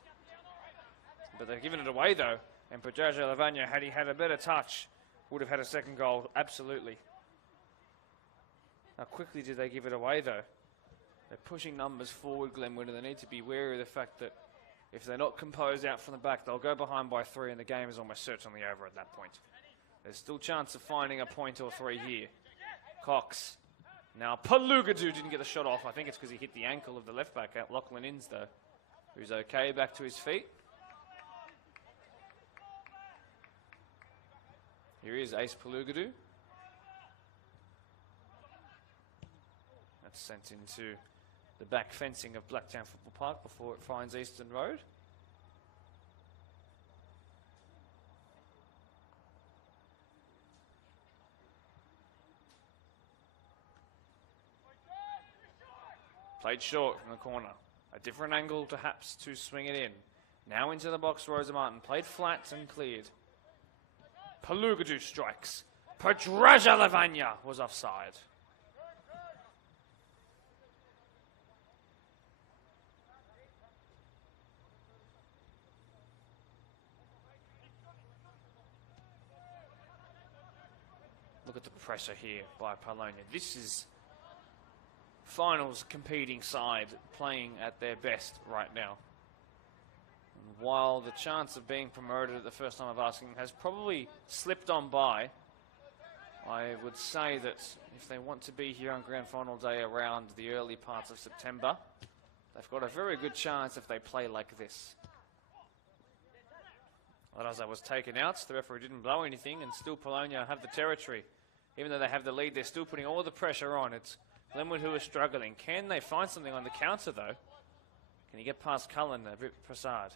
But they've given it away, though. And Pajaja Lavagna, had he had a better touch, would have had a second goal, absolutely. How quickly did they give it away, though? They're pushing numbers forward, Glenwood, and they need to be wary of the fact that if they're not composed out from the back, they'll go behind by 3, and the game is almost certainly over at that point. There's still chance of finding a point or 3 here. Cox. Now, Palugadu didn't get the shot off. I think it's because he hit the ankle of the left back, Lachlan Inns, though, who's okay, back to his feet. Here is Ace Palugadu. That's sent into the back fencing of Blacktown Football Park before it finds Eastern Road. Played short from the corner. A different angle perhaps to swing it in. Now into the box, Rosa Martin. Played flat and cleared. Palugadu strikes. Padraja Lavagna was offside. Look at the pressure here by Polonia. This is finals competing side playing at their best right now. And while the chance of being promoted at the first time of asking has probably slipped on by, I would say that if they want to be here on Grand Final Day around the early parts of September, they've got a very good chance if they play like this. Raza was taken out, the referee didn't blow anything, and still Polonia have the territory. Even though they have the lead, they're still putting all the pressure on. It's Glenwood who is struggling. Can they find something on the counter, though? Can he get past Cullen, Vip Prasad?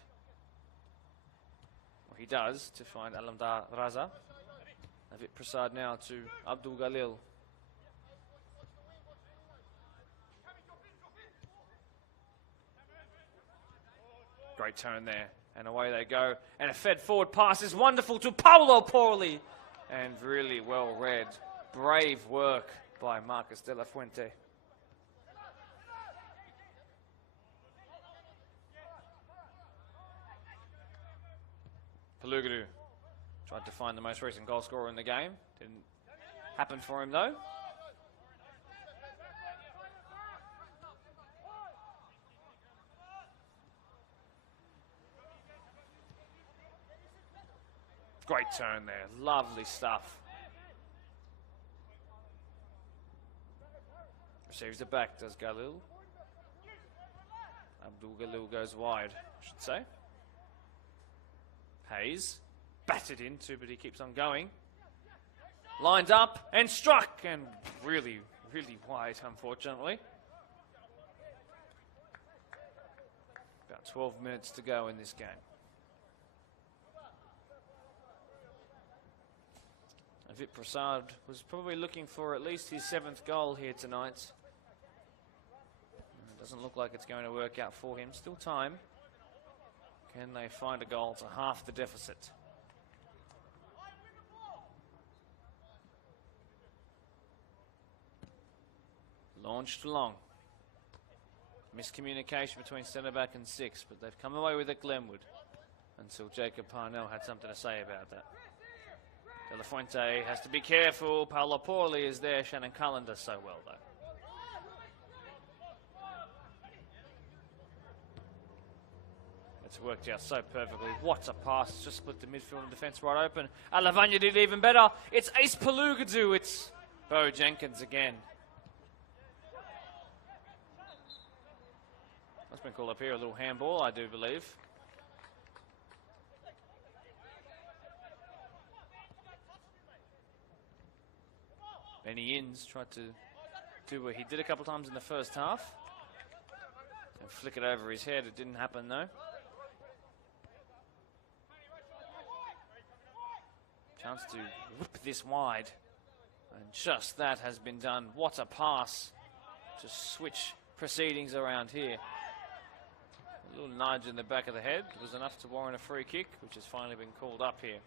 Well, he does, to find Alamdar Raza. Vip Prasad now to Abdul Galil. Great turn there. And away they go. And a fed forward pass is wonderful to Paulo Porli. And really well read. Brave work by Marcus De La Fuente. Palugadu tried to find the most recent goal scorer in the game. Didn't happen for him though. Great turn there. Lovely stuff. Receives it back, does Galil. Abdul Galil goes wide, I should say. Hayes. Battered into, but he keeps on going. Lined up and struck. And really, really wide, unfortunately. About 12 minutes to go in this game. Vip Prasad was probably looking for at least his 7th goal here tonight. It doesn't look like it's going to work out for him. Still time. Can they find a goal to half the deficit? Launched long. Miscommunication between centre-back and 6, but they've come away with it, Glenwood, until Jacob Parnell had something to say about that. De La Fuente has to be careful. Paulo Porli is there. Shannon Cullen does so well, though. It's worked out so perfectly. What a pass. Just split the midfield and defence right open. Lavagna did even better. It's Ace Palugadu. It's Bo Jenkins again. That's been called up here. A little handball, I do believe. Benny Inns tried to do what he did a couple of times in the first half. And flick it over his head. It didn't happen, though. Chance to whip this wide. And just that has been done. What a pass to switch proceedings around here. A little nudge in the back of the head was enough to warrant a free kick, which has finally been called up here.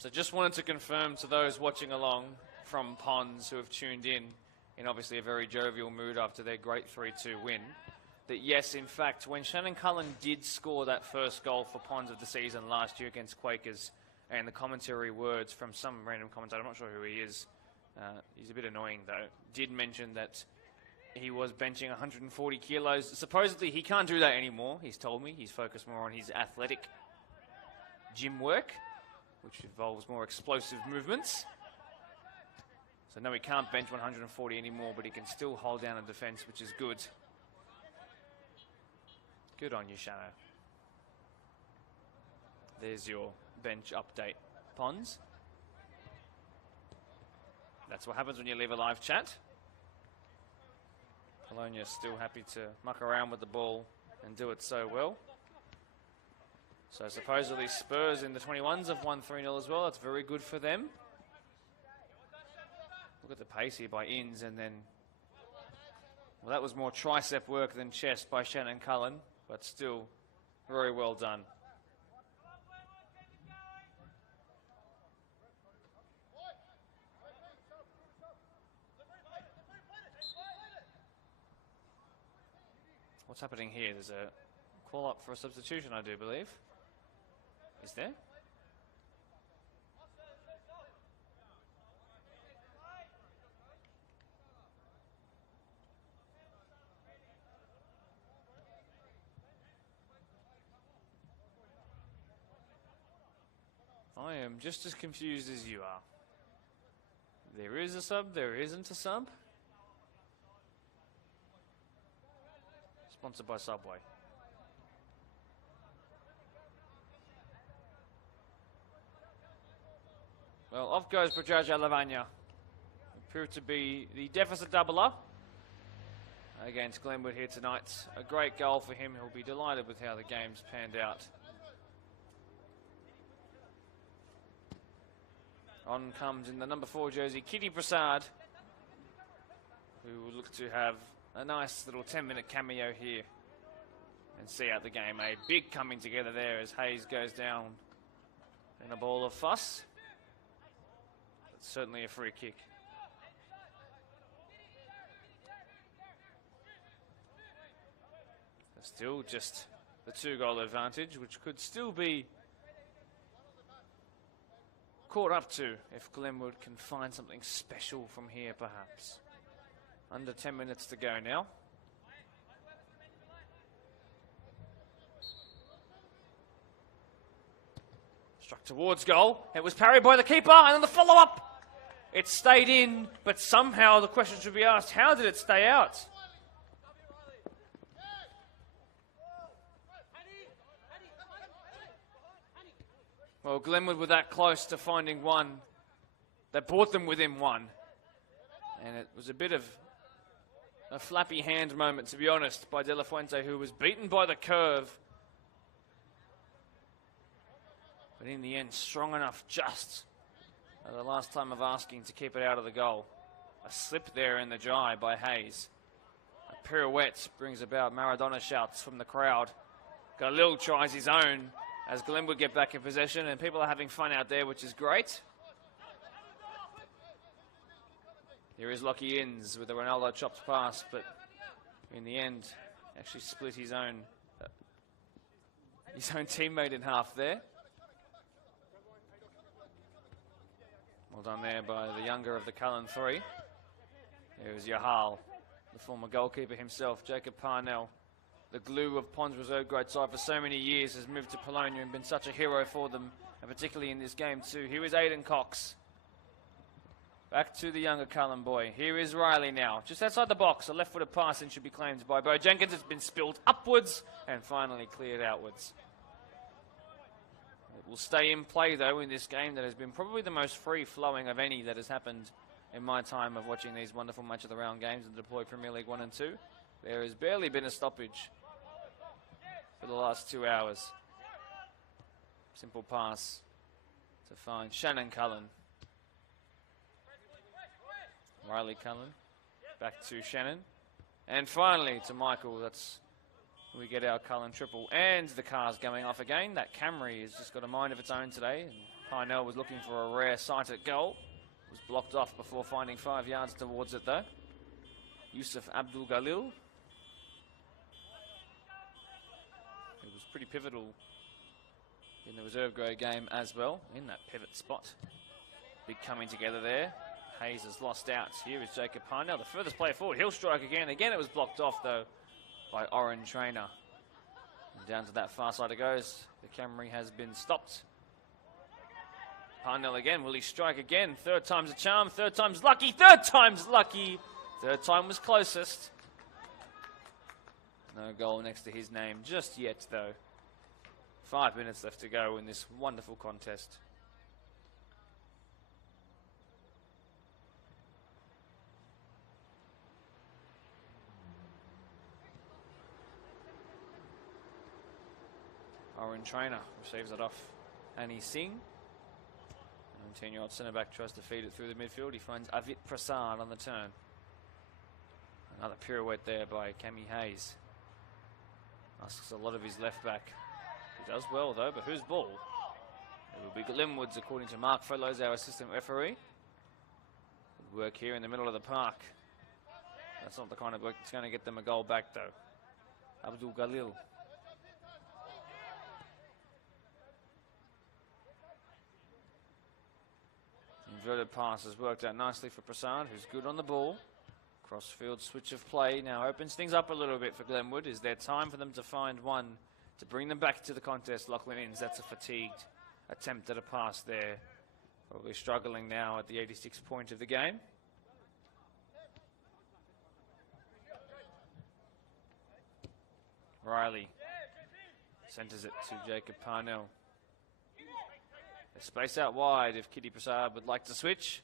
So just wanted to confirm to those watching along from Ponds who have tuned in obviously a very jovial mood after their great 3-2 win, that yes, in fact, when Shannon Cullen did score that first goal for Ponds of the season last year against Quakers, and the commentary words from some random commentator, I'm not sure who he is, he's a bit annoying though, did mention that he was benching 140 kilos. Supposedly he can't do that anymore, he's told me. He's focused more on his athletic gym work, which involves more explosive movements. So no, he can't bench 140 anymore, but he can still hold down a defence, which is good. Good on you, Shano. There's your bench update, Ponds. That's what happens when you leave a live chat. Polonia still happy to muck around with the ball and do it so well. So supposedly Spurs in the 21s have won 3-0 as well. That's very good for them. Look at the pace here by Inns, and then, well, that was more tricep work than chest by Shannon Cullen, but still very well done. What's happening here? There's a call up for a substitution, I do believe. Is there? I am just as confused as you are. There is a sub, there isn't a sub. Sponsored by Subway. Well, off goes Prajaja Lavagna. Proved to be the deficit doubler against Glenwood here tonight. A great goal for him. He'll be delighted with how the game's panned out. On comes in the number 4 jersey, Kitty Prasad, who will look to have a nice little 10-minute cameo here and see out the game. A big coming together there as Hayes goes down in a ball of fuss. It's certainly a free kick. Still just the 2-goal advantage, which could still be caught up to if Glenwood can find something special from here, perhaps. Under 10 minutes to go now. Struck towards goal. It was parried by the keeper, and then the follow-up. It stayed in, but somehow the question should be asked, how did it stay out? Well, Glenwood were that close to finding one that brought them within one. And it was a bit of a flappy hand moment, to be honest, by De La Fuente, who was beaten by the curve. But in the end, strong enough just at the last time of asking to keep it out of the goal. A slip there in the dry by Hayes. A pirouette brings about Maradona shouts from the crowd. Galil tries his own as Glenwood get back in possession, and people are having fun out there, which is great. Here is Lockie Inns with a Ronaldo chopped pass, but in the end, actually split his own teammate in half there. Well done there by the younger of the Cullen three. There was Yahal, the former goalkeeper himself, Jacob Parnell. The glue of Ponds reserve grade side for so many years, has moved to Polonia and been such a hero for them, and particularly in this game too. Here is Aidan Cox. Back to the younger Cullen boy. Here is Riley now, just outside the box. A left-footed pass in should be claimed by Bo Jenkins. It's been spilled upwards and finally cleared outwards. will stay in play, though, in this game that has been probably the most free-flowing of any that has happened in my time of watching these wonderful Match of the Round games in the Deploy Premier League 1 and 2. There has barely been a stoppage for the last 2 hours. Simple pass to find Shannon Cullen. Riley Cullen. Back to Shannon. And finally to Michael. That's we get our Cullen triple. And the car's going off again. That Camry has just got a mind of its own today. And Pinell was looking for a rare sight at goal. Was blocked off before finding 5 yards towards it, though. Yusuf Abdul Galil. It was pretty pivotal in the reserve grade game as well, in that pivot spot. Big coming together there. Hayes has lost out. Here is Jacob Pinell, the furthest player forward. He'll strike again. Again, it was blocked off, though, by Oren Trainer. And down to that far side it goes. The Camry has been stopped. Pinell again. Will he strike again? Third time's a charm. Third time's lucky. Third time's lucky. Third time was closest. No goal next to his name just yet, though. 5 minutes left to go in this wonderful contest. Oren Trainer receives it off Annie Singh. 19-year-old centre-back tries to feed it through the midfield. He finds Avit Prasad on the turn. Another pirouette there by Cammy Hayes. Asks a lot of his left-back. He does well, though, but whose ball? It will be Glenwood's, according to Mark Fellows, our assistant referee. Good work here in the middle of the park. That's not the kind of work that's going to get them a goal back, though. Abdul Galil. Inverted pass has worked out nicely for Prasad, who's good on the ball. Crossfield switch of play now opens things up a little bit for Glenwood. Is there time for them to find one to bring them back to the contest? Lachlan Innes, that's a fatigued attempt at a pass there. Probably struggling now at the 86th point of the game. Riley centres it to Jacob Pinell. They space out wide if Kitty Prasad would like to switch.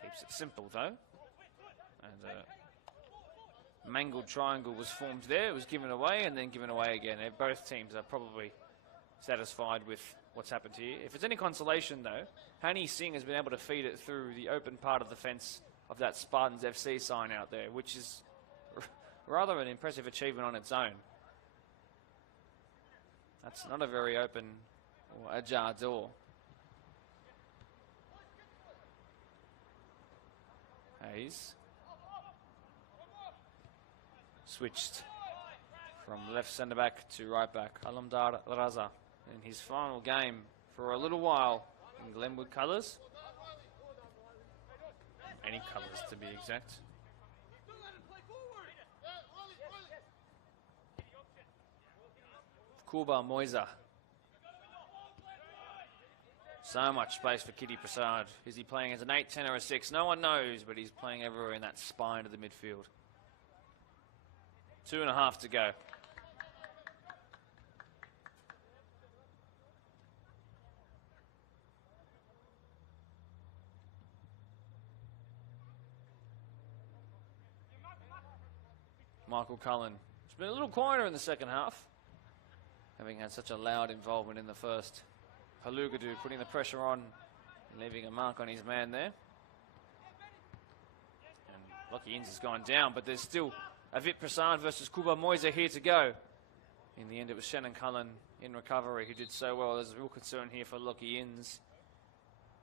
Keeps it simple, though. And a mangled triangle was formed there. It was given away and then given away again. Both teams are probably satisfied with what's happened here. If it's any consolation, though, Hani Singh has been able to feed it through the open part of the fence of that Spartans FC sign out there, which is rather an impressive achievement on its own. That's not a very open or ajar door. Hayes. Switched from left centre back to right back. Alamdar Raza in his final game for a little while in Glenwood colours. Any colours to be exact. Kuba Moisa. So much space for Kitty Prasad. Is he playing as an 8, 10 or a 6? No one knows, but he's playing everywhere in that spine of the midfield. 2.5 to go. Michael Cullen. It's been a little quieter in the second half, having had such a loud involvement in the first. Halugadu putting the pressure on, leaving a mark on his man there. And Lockie Inns has gone down, but there's still Avit Prasad versus Kuba Moisa here to go. In the end, it was Shannon Cullen in recovery who did so well. There's a real concern here for Lockie Inns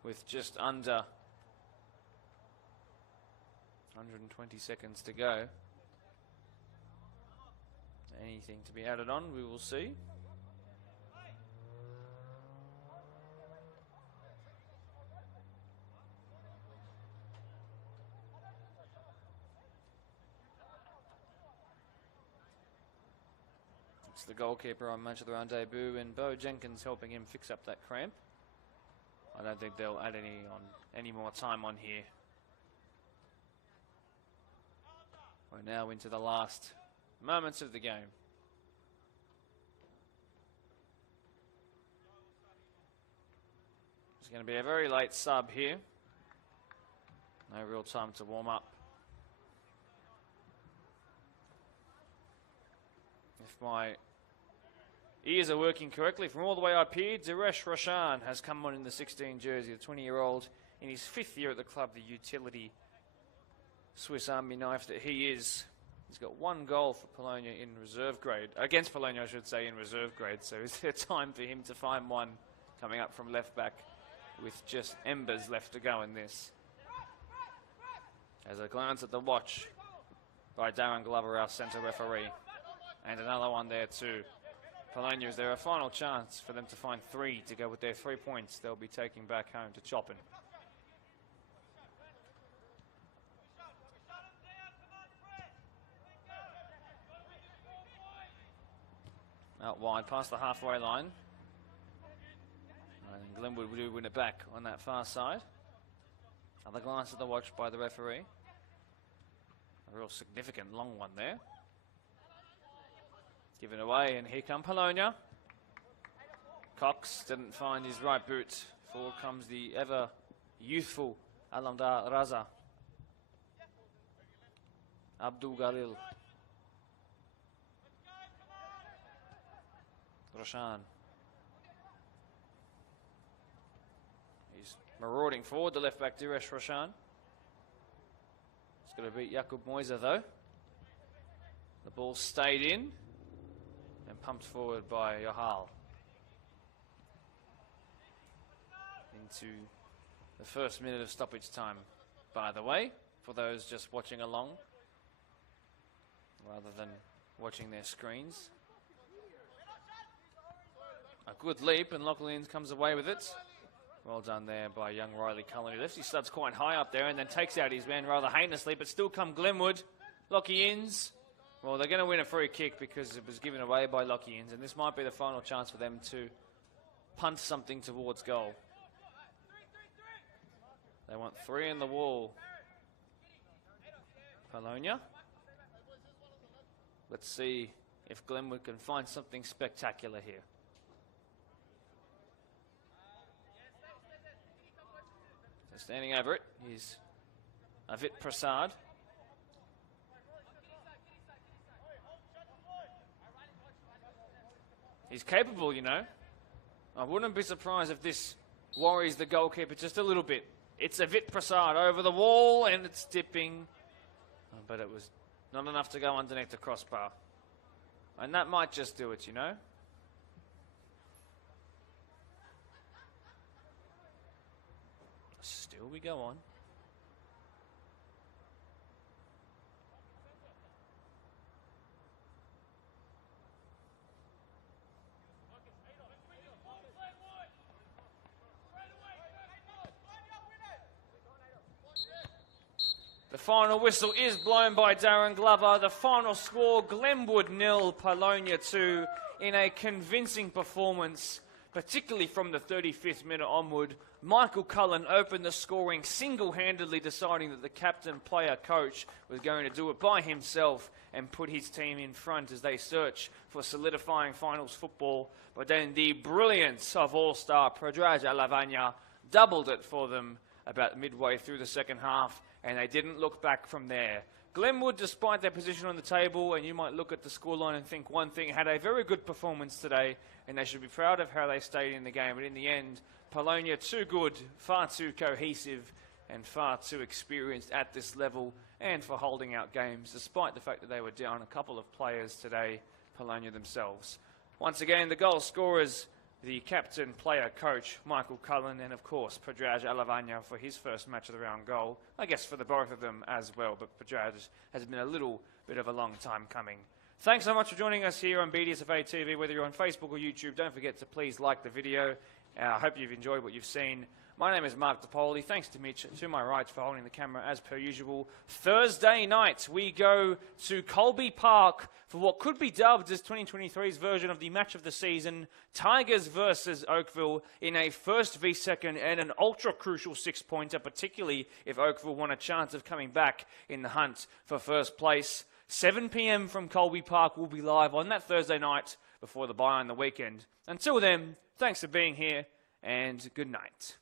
with just under 120 seconds to go. Anything to be added on, we will see. It's the goalkeeper on Match of the Round debut, and Bo Jenkins helping him fix up that cramp. I don't think they'll add any more time on here. We're now into the last moments of the game. It's going to be a very late sub here. No real time to warm up. If my ears are working correctly, from all the way up here, Diresh Roshan has come on in the 16 jersey, the 20-year-old in his 5th year at the club, the utility Swiss Army knife that he is. He's got 1 goal for Polonia in reserve grade, against Polonia I should say, in reserve grade, so is there time for him to find one coming up from left back with just embers left to go in this? As a glance at the watch by Darren Glover, our centre referee, and another one there too. Polonia, is there a final chance for them to find 3 to go with their 3 points they'll be taking back home to Chopin? Out wide, past the halfway line. And Glenwood will win it back on that far side. Another glance at the watch by the referee. A real significant long one there. Given away, and here come Polonia. Cox didn't find his right boot. Forward comes the ever youthful Alamdar Raza. Abdul Galil. Roshan. He's marauding forward, the left back Diresh Roshan. He's got to beat Jakub Moiser though. The ball stayed in and pumped forward by Yohal. Into the first minute of stoppage time, by the way, for those just watching along rather than watching their screens. A good leap, and Lachlan comes away with it. Well done there by young Riley Cullen. He lifts his studs quite high up there and then takes out his man rather heinously, but still come Glenwood. Lockie Inns. Well, they're going to win a free kick because it was given away by Lockie Inns, and this might be the final chance for them to punt something towards goal. They want 3 in the wall. Polonia. Let's see if Glenwood can find something spectacular here. So standing over it is Avit Prasad. He's capable, you know. I wouldn't be surprised if this worries the goalkeeper just a little bit. It's Avit Prasad over the wall, and it's dipping. But it was not enough to go underneath the crossbar. And that might just do it, you know. Still we go on. The final whistle is blown by Darren Glover. The final score, Glenwood 0, Polonia 2, in a convincing performance, particularly from the 35th minute onward. Michael Cullen opened the scoring single-handedly, deciding that the captain, player, coach was going to do it by himself and put his team in front as they search for solidifying finals football. But then the brilliance of all-star Predrag Alavanya doubled it for them about midway through the second half, and they didn't look back from there. Glenwood, despite their position on the table, and you might look at the scoreline and think one thing, had a very good performance today, and they should be proud of how they stayed in the game. But in the end, Polonia too good, far too cohesive, and far too experienced at this level, and for holding out games, despite the fact that they were down a couple of players today, Polonia themselves. Once again, the goal scorers, the captain, player, coach, Michael Cullen, and of course, Predrag Alavanya for his first match of the round goal. I guess for the both of them as well, but Predrag has been a little bit of a long time coming. Thanks so much for joining us here on BDSFA TV, whether you're on Facebook or YouTube. Don't forget to please like the video. I hope you've enjoyed what you've seen. My name is Mark DePoli. Thanks to Mitch to my right for holding the camera as per usual. Thursday night, we go to Colby Park for what could be dubbed as 2023's version of the match of the season, Tigers versus Oakville, in a first v second and an ultra-crucial 6-pointer, particularly if Oakville want a chance of coming back in the hunt for first place. 7 p.m. from Colby Park will be live on that Thursday night before the bye on the weekend. Until then, thanks for being here, and good night.